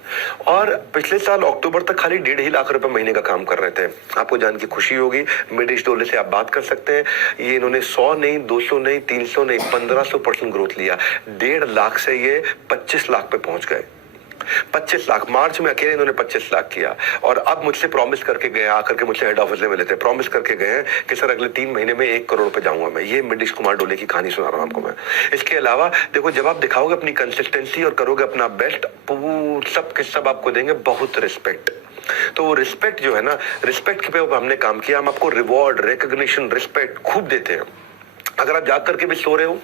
और पिछले साल अक्टूबर तक खाली 1.5 लाख रुपए महीने का काम कर रहे थे। आपको जान की खुशी होगी, मिडिश डोले से आप बात कर सकते हैं। ये इन्होंने 100 नहीं, 200 नहीं, 300 नहीं, 1500% ग्रोथ लिया। 1.5 लाख से ये 25 लाख पे पहुंच गए। 25 लाख मार्च में अकेले इन्होंने 25 लाख किया। और अब मुझसे प्रॉमिस करके गए, आकर के मुझसे हेड ऑफिस में मिले थे, प्रॉमिस करके गए हैं कि सर अगले 3 महीने में 1 करोड़ पे जाऊंगा मैं। ये मिडिश कुमार डोले की कहानी सुना रहा हूं आपको मैं। इसके अलावा देखो, जब आप दिखाओगे अपनी कंसिस्टेंसी और करोगे अपना बेस्ट, सब के सब आपको देंगे बहुत रिस्पेक्ट। तो वो रिस्पेक्ट जो है ना, रिस्पेक्ट पे हमने काम किया। हम आपको रिवॉर्ड, रिकॉग्निशन, रिस्पेक्ट खूब देते हैं। अगर आप जाग करके भी सो रहे हो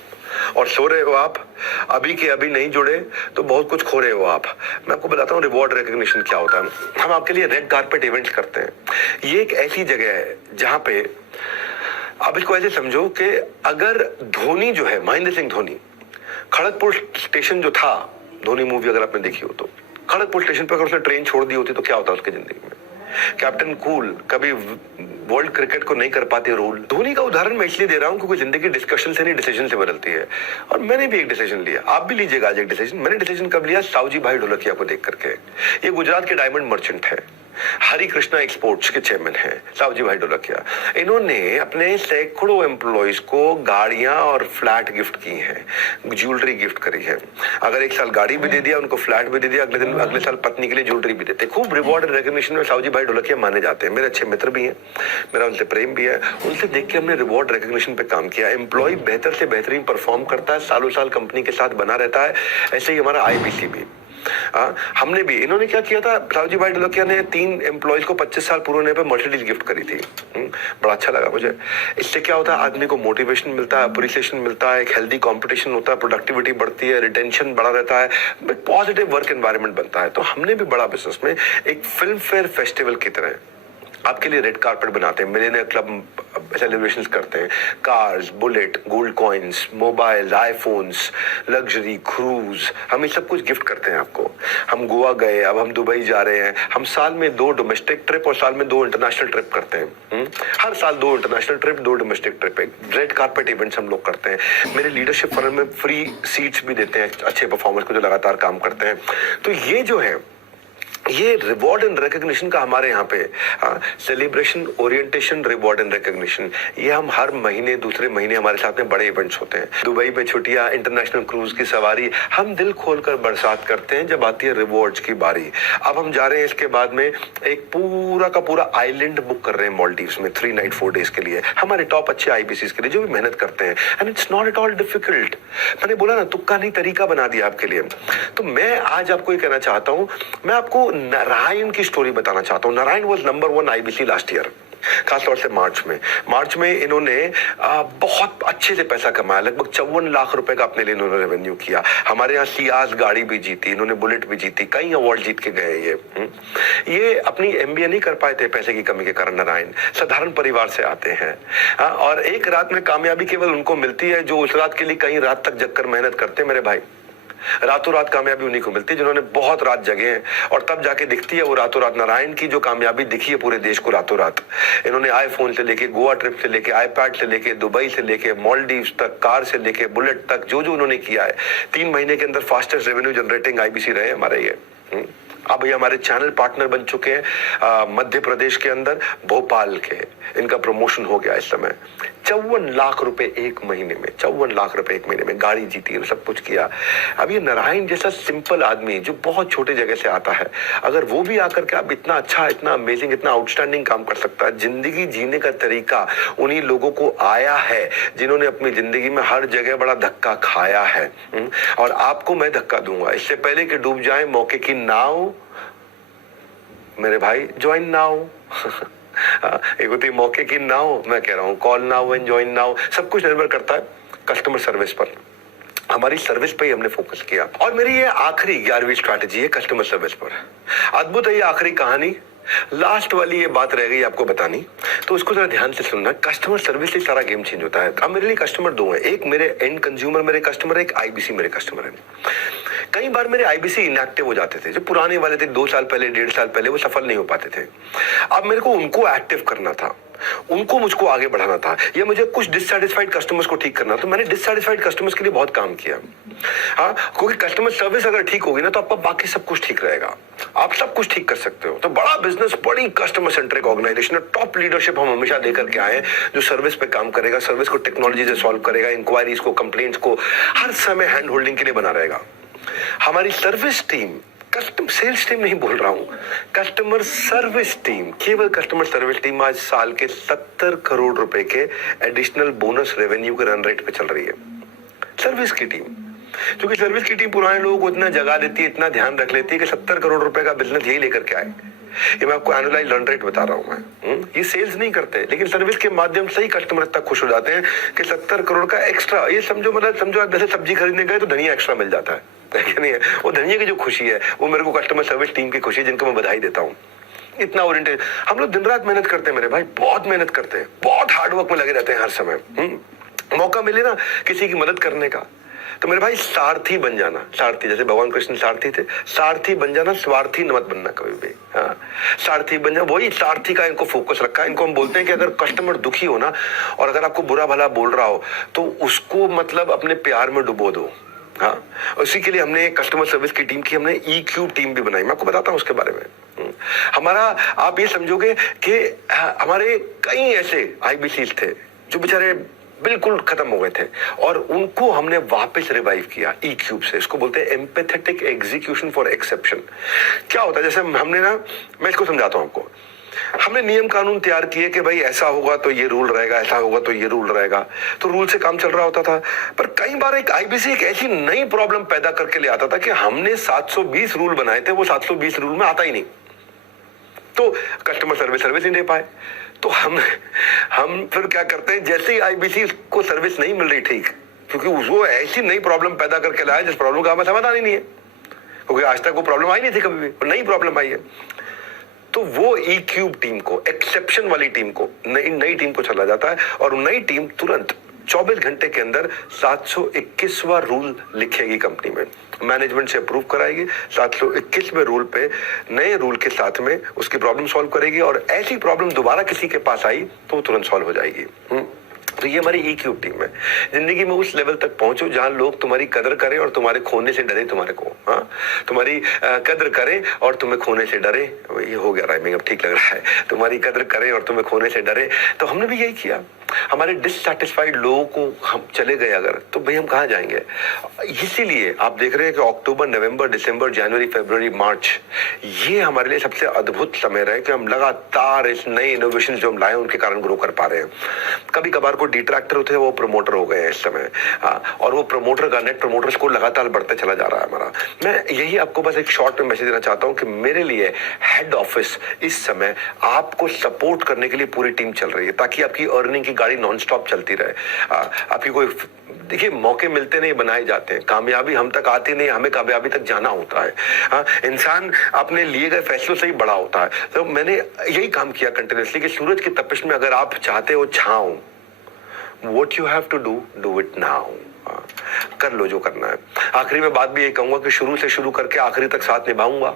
और सो रहे हो आप, अभी के अभी नहीं जुड़े तो बहुत कुछ खो रहे हो आप। मैं आपको बताता हूँ रिवॉर्ड रिकॉग्निशन क्या होता है। हम आपके लिए रेड कारपेट इवेंट्स करते हैं। ये एक ऐसी जगह है जहां पे आप इसको ऐसे समझो कि अगर धोनी जो है, महेंद्र सिंह धोनी, खड़गपुर स्टेशन जो था, धोनी मूवी अगर आपने देखी हो तो, खड़गपुर स्टेशन पर अगर उसने ट्रेन छोड़ दी होती तो क्या होता उसकी जिंदगी में। कैप्टन कूल कभी वर्ल्ड क्रिकेट को नहीं कर पाते रूल। धोनी का उदाहरण मैं इसलिए दे रहा हूं क्योंकि जिंदगी डिस्कशन से नहीं, डिसीजन से बदलती है। और मैंने भी एक डिसीजन लिया, आप भी लीजिएगा आज एक डिसीजन। मैंने डिसीजन कब लिया? सावजी भाई ढोलकिया को देख करके। ये गुजरात के डायमंड मर्चेंट है, हरी कृष्णा एक्सपोर्ट्स के चेयरमैन हैं सावजी भाई ढोलकिया। इन्होंने अपने सैकड़ों एम्प्लॉइज को गाड़ियां और फ्लैट गिफ्ट की हैं, ज्वेलरी गिफ्ट करी है। अगर एक साल गाड़ी भी दे दिया, उनको फ्लैट भी दे दिया, अगले साल पत्नी के लिए ज्वेलरी भी देते। खूब रिवॉर्ड एंड रिकॉग्निशन में सावजी भाई ढोलकिया माने जाते हैं। मेरे अच्छे मित्र भी हैं, मेरा उनसे प्रेम भी है। उनसे देख के हमने रिवॉर्ड रिकॉग्निशन पे काम किया। एम्प्लॉय बेहतर से बेहतरीन परफॉर्म करता है, सालों साल कंपनी के साथ बना रहता है। ऐसे ही हमारा आईबीसी भी, हमने भी, इन्होंने क्या किया था, सावजी भाई ढोलकिया ने 3 एम्प्लॉइज को 25 साल पूरे होने पे मर्सिडीज गिफ्ट करी थी। बड़ा अच्छा लगा मुझे। इससे क्या होता है, आदमी को मोटिवेशन मिलता है, अप्रिसिएशन मिलता है, एक हेल्दी कंपटीशन होता है, प्रोडक्टिविटी बढ़ती है, रिटेंशन बढ़ा रहता है, पॉजिटिव वर्क एनवायरनमेंट बनता है। तो हमने भी बड़ा बिजनेस में एक फिल्म फेयर फेस्टिवल की तरह आपके लिए रेड कारपेट बनाते हैं, मिलियनेयर क्लब सेलिब्रेशंस करते हैं। Cars, bullet, gold coins, mobile, iPhones, luxury, cruise, हम ये सब कुछ गिफ्ट करते हैं आपको। हम गोवा गए, अब हम दुबई जा रहे हैं। हम साल में 2 डोमेस्टिक ट्रिप और साल में 2 इंटरनेशनल ट्रिप करते हैं। हर साल 2 international trip, 2 domestic trip. Red carpet events हम लोग करते हैं। मेरे लीडरशिप फर्म में फ्री सीट्स भी देते हैं अच्छे परफॉर्मर्स को जो लगातार काम करते हैं। तो ये जो है, ये रिवॉर्ड एंड रिकॉग्निशन का हमारे यहाँ पे celebration, orientation, reward and recognition, ये हम हर महीने, दूसरे महीने हमारे साथ में बड़े इवेंट्स होते हैं। दुबई में छुट्टियां, इंटरनेशनल क्रूज की सवारी, हम दिल खोलकर बरसात करते हैं जब आती है रिवॉर्ड्स की बारी। अब हम जा रहे हैं इसके बाद में एक पूरा का पूरा आइलैंड बुक कर रहे हैं मालदीव्स में 3 नाइट 4 डेज के लिए, हमारे टॉप अच्छे आईबीसीज के लिए जो भी मेहनत करते हैं। And it's not at all difficult. मैंने बोला ना, तुक्का नहीं, तरीका बना दिया आपके लिए। तो मैं आज आपको ये कहना चाहता हूं, मैं आपको नारायण की स्टोरी बताना चाहता हूं। Narayan was number 1 IBC last year, खासतौर से मार्च में इन्होंने बहुत अच्छे से पैसा कमाया। लगभग 54 लाख रुपए का अपने लिए इन्होंने रेवेन्यू किया। हमारे यहाँ सियाज गाड़ी भी जीती, इन्होंने बुलेट भी जीती, कई अवार्ड जीत के गए। ये अपनी एमबीए नहीं कर पाए थे पैसे की कमी के कारण। नारायण साधारण परिवार से आते हैं और एक रात में कामयाबी केवल उनको मिलती है जो उस रात के लिए कई रात तक जगकर मेहनत करते हैं। मेरे भाई, रातों रात कामयाबी उन्हीं को मिलती है जिन्होंने बहुत रात जगे हैं, और तब जाके दिखती है वो रातों रात। नारायण की जो कामयाबी दिखी है पूरे देश को रातों रात, इन्होंने आईफोन से लेके, गोवा ट्रिप से लेके, आईपैड से लेके, दुबई से लेके, मालदीव्स तक, कार से लेके, बुलेट तक, जो उन्होंने किया है, 3 महीने के अंदर फास्टेस्ट रेवेन्यू जनरेटिंग आईबीसी रहे हमारे ये। अब ये हमारे चैनल पार्टनर बन चुके हैं मध्य प्रदेश के अंदर, भोपाल के। इनका प्रमोशन हो गया इस समय। 54 लाख रुपए एक महीने में, 54 लाख रुपए एक महीने में, गाड़ी जीती है, सब कुछ किया। अब ये नारायण जैसा सिंपल आदमी जो बहुत छोटे जगह से आता है, अगर वो भी आकर के आप इतना अच्छा, इतना अमेजिंग, इतना आउटस्टैंडिंग काम कर सकता है। जिंदगी जीने का तरीका उन्हीं लोगों को आया है जिन्होंने अपनी जिंदगी में हर जगह बड़ा धक्का खाया है। और आपको मैं धक्का दूंगा, इससे पहले कि डूब जाए मौके की नाव, मेरे भाई ज्वाइन नाउ। एक होती मौके की नाव, मैं कह रहा हूं call now and join now. सब कुछ निर्भर करता है कस्टमर सर्विस पर। हमारी सर्विस पे ही हमने फोकस किया। और मेरी ये आखिरी 11वीं स्ट्रैटेजी है कस्टमर सर्विस पर। अद्भुत है ये आखिरी कहानी। लास्ट वाली ये बात रह गई आपको बतानी, तो इसको जरा ध्यान से सुनना। कस्टमर सर्विस से सारा गेम चेंज होता है। अब मेरे लिए कस्टमर दो हैं, एक मेरे एंड कंज्यूमर मेरे कस्टमर है, एक आईबीसी मेरे कस्टमर है। कई बार मेरे आईबीसी इनएक्टिव हो जाते थे, जो पुराने वाले थे 2 साल पहले, 1.5 साल पहले, वो सफल नहीं हो पाते थे। अब मेरे को उनको एक्टिव करना था, उनको मुझको आगे बढ़ाना था, या मुझे कुछ डिससैटिस्फाइड कस्टमर्स को ठीक करना। तो मैंने डिससैटिस्फाइड कस्टमर्स के लिए बहुत काम किया। हाँ, क्योंकि कस्टमर सर्विस अगर ठीक होगी ना तो आपका बाकी सब कुछ ठीक रहेगा, आप सब कुछ ठीक कर सकते हो। तो बड़ा बिजनेस, बड़ी customer centric organisation, top leadership हम हमेशा लेकर के आए हैं जो सर्विस पे काम करेगा, सर्विस को टेक्नोलॉजी से सॉल्व करेगा, इंक्वायरीज को, कंप्लेंट्स को हर समय हैंड होल्डिंग के लिए बना रहेगा। हमारी service team, customer sales team नहीं बोल रहा हूं, कस्टमर सर्विस टीम, केवल कस्टमर सर्विस टीम आज साल के 70 करोड़ रुपए के एडिशनल बोनस रेवेन्यू के रन रेट पे चल रही है। सर्विस की टीम, क्योंकि सर्विस की टीम पुराने लोगों को इतना जगा देती है, इतना ध्यान रख लेती है कि 70 करोड़ रुपए का बिजनेस यही लेकर के आए। ये मैं आपको एनुअलाइज रन रेट बता रहा हूं मैं। ये सेल्स नहीं करते, लेकिन सर्विस के माध्यम से ही कस्टमर तक खुश हो जाते हैं कि 70 करोड़ का एक्स्ट्रा, ये समझो, मतलब समझो आप जैसे सब्जी खरीदने गए तो धनिया एक्स्ट्रा मिल जाता है, नहीं है? वो धनिया की जो खुशी है वो मेरे को कस्टमर सर्विस टीम की खुशी है, जिनको मैं बधाई देता हूँ। इतना ओरिएंटेड हम लोग दिन रात मेहनत करते हैं मेरे भाई, बहुत मेहनत करते हैं, बहुत हार्डवर्क में लगे रहते हैं हर समय। मौका मिले ना किसी की मदद करने का तो मेरे भाई सारथी बन जाना। सारथी, जैसे भगवान कृष्ण सारथी थे, सारथी बन जाना, स्वार्थी मत बनना कभी भी। हाँ, सारथी बन जाना, वही सारथी का इनको फोकस रखा है। इनको हम बोलते हैं कि अगर कस्टमर दुखी हो ना, और अगर आपको बुरा भला बोल रहा हो, तो उसको मतलब अपने प्यार में डुबो दो। हाँ, उसी के लिए हमने कस्टमर सर्विस की टीम की, हमने EQ टीम भी बनाई। मैं आपको बताता हूँ उसके बारे में। हमारा, आप ये समझोगे कि हमारे कई ऐसे आईबीसीज थे जो बेचारे बिल्कुल खत्म हो गए थे, और उनको हमने वापस रिवाइव किया EQ से। इसको बोलते हैं एम्पैथेटिक एग्जीक्यूशन फॉर एक्सेप्शन। क्या होता है, जैसे हमने ना, मैं इसको समझाता हूं आपको। हमने नियम कानून तैयार किए कि भाई ऐसा होगा तो ये रूल रहेगा, ऐसा होगा तो ये रूल रहेगा, तो रूल से काम चल रहा होता था। पर कई बार एक आईबीसी एक ऐसी नई प्रॉब्लम पैदा करके ले आता था कि हमने 720 रूल बनाए थे, वो 720 रूल में आता ही नहीं, तो कस्टमर सर्विस नहीं दे पाए। तो हम फिर क्या करते हैं, जैसे ही आईबीसी को सर्विस नहीं मिल रही ठीक, क्योंकि उसको ऐसी नई प्रॉब्लम पैदा करके लाया जिस प्रॉब्लम का हमें समाधान ही नहीं है, क्योंकि आज तक वो प्रॉब्लम आई नहीं थी कभी भी, नई प्रॉब्लम आई है। तो वो EQ टीम को, एक्सेप्शन वाली टीम को, नई टीम को चला जाता है, और नई टीम तुरंत 24 घंटे के अंदर 721वां रूल लिखेगी कंपनी में, मैनेजमेंट से अप्रूव कराएगी, 721वें रूल पे, नए रूल के साथ में उसकी प्रॉब्लम सॉल्व करेगी, और ऐसी प्रॉब्लम दोबारा किसी के पास आई तो वो तुरंत सॉल्व हो जाएगी। तो ये हमारी EQ टीम है। जिंदगी में उस लेवल तक पहुंचो जहां लोग तुम्हारी कदर करें और तुम्हारे खोने से डरे तुम्हारे को। हाँ, तुम्हारी कदर करें और तुम्हें खोने से डरे। ये हो गया राइमिंग, अब ठीक लग रहा है। तुम्हारी कदर करें और तुम्हें खोने से डरे। तो हमने भी यही किया। हमारे डिससैटिस्फाइड लोगों को हम चले गए अगर, तो भाई हम कहाँ जाएंगे। इसीलिए आप देख रहे हैं कि अक्टूबर, नवंबर, दिसंबर, जनवरी, फरवरी, मार्च, ये हमारे लिए सबसे अद्भुत समय रहे कि हम लगातार इस नए इनोवेशन जो हम लाए उनके कारण ग्रो कर पा रहे हैं। कभी कभार को डिट्रैक्टर होते हैं वो प्रमोटर हो गए हैं इस समय। और वो प्रमोटर का, नेट प्रमोटर्स को लगातार बढ़ते चला जा रहा है हमारा। मैं यही आपको बस एक शॉर्ट में मैसेज देना चाहता हूं कि मेरे लिए हेड ऑफिस इस समय आपको सपोर्ट करने के लिए पूरी टीम चल रही है, ताकि आपकी अर्निंग की गाड़ी नॉन स्टॉप चलती रहे। आपकी कोई, देखिए, मौके मिलते नहीं, बनाए जाते हैं। कामयाबी हम तक आती नहीं, हमें कामयाबी तक जाना होता है। हाँ, इंसान अपने लिए गए फैसलों से ही बड़ा होता है। तो मैंने यही काम किया कंटिन्यूसली कि सूरज की तपिश में अगर आप चाहते हो छांव, What you have to do it now। कर लो जो करना है। आखिरी में बात भी ये कहूंगा कि शुरू से शुरू करके आखिरी तक साथ निभाऊंगा।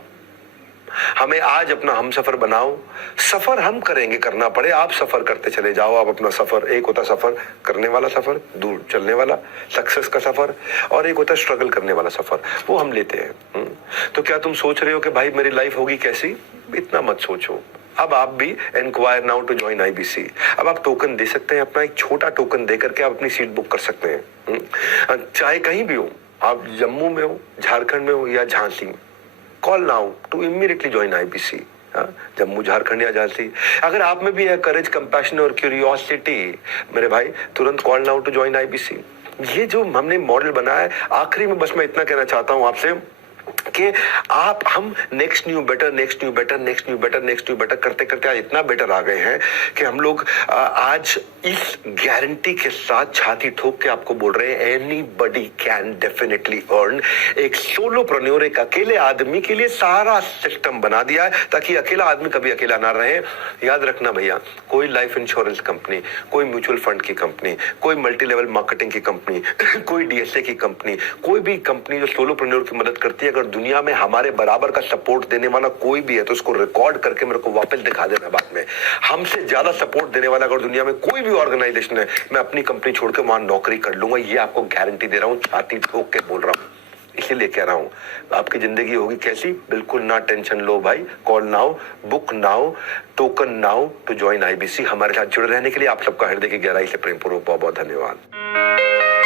हमें आज अपना हम सफर बनाओ। सफर हम करेंगे, करना पड़े आप सफर करते चले जाओ। आप अपना सफर, एक होता सफर करने वाला सफर, दूर चलने वाला सक्सेस का सफर, और एक होता स्ट्रगल करने वाला सफर, वो हम लेते हैं। तो क्या तुम सोच रहे हो कि भाई मेरी लाइफ होगी कैसी? इतना मत सोचो। अब आप भी enquire now to join IBC. अब आप टोकन दे सकते हैं, अपना एक छोटा टोकन दे करके आप अपनी सीट बुक कर सकते हैं। चाहे कहीं भी हो, आप जम्मू में हो, झारखंड में हो या झांसी में, call now to immediately join IBC. Jammu, Jharkhand या झांसी। अगर आप में भी है करेज, कंपैशन और क्यूरियोसिटी, मेरे भाई तुरंत call now to join IBC. ये जो हमने मॉडल बनाया है, आखिरी में बस मैं इतना कहना चाहता हूं आपसे कि हम next new better, next new better, next new better, next new better करते करते आज इतना बेटर आ गए हैं कि हम लोग आज इस गारंटी के साथ छाती ठोक के आपको बोल रहे हैं, एनीबॉडी कैन डेफिनेटली अर्न। एक सोलोप्रेन्योर, एक अकेले आदमी के लिए सारा सिस्टम बना दिया है ताकि अकेला आदमी कभी अकेला ना रहे। याद रखना भैया, कोई लाइफ इंश्योरेंस कंपनी, कोई म्यूचुअल फंड की कंपनी, कोई मल्टी लेवल मार्केटिंग की कंपनी, कोई डीएसए की कंपनी, कोई भी कंपनी जो सोलोप्रेन्योर की मदद करती है, अगर दुनिया में हमारे बराबर का सपोर्ट देने वाला कोई भी है तो उसको रिकॉर्ड करके मेरे को वापस दिखा देना बाद में। हमसे ज्यादा सपोर्ट देने वाला अगर दुनिया में कोई भी ऑर्गेनाइजेशन है, मैं अपनी कंपनी छोड़ के वहां नौकरी कर लूंगा। ये आपको गारंटी दे रहा हूं, छाती ठोक के बोल रहा हूं। इसीलिए कह रहा हूं, आपकी जिंदगी होगी कैसी, बिल्कुल ना टेंशन लो भाई। Call now, book now, token now to join IBC. हमारे साथ जुड़े रहने के लिए आप सबका हृदय की गहराई से प्रेमपूर्वक बहुत बहुत धन्यवाद।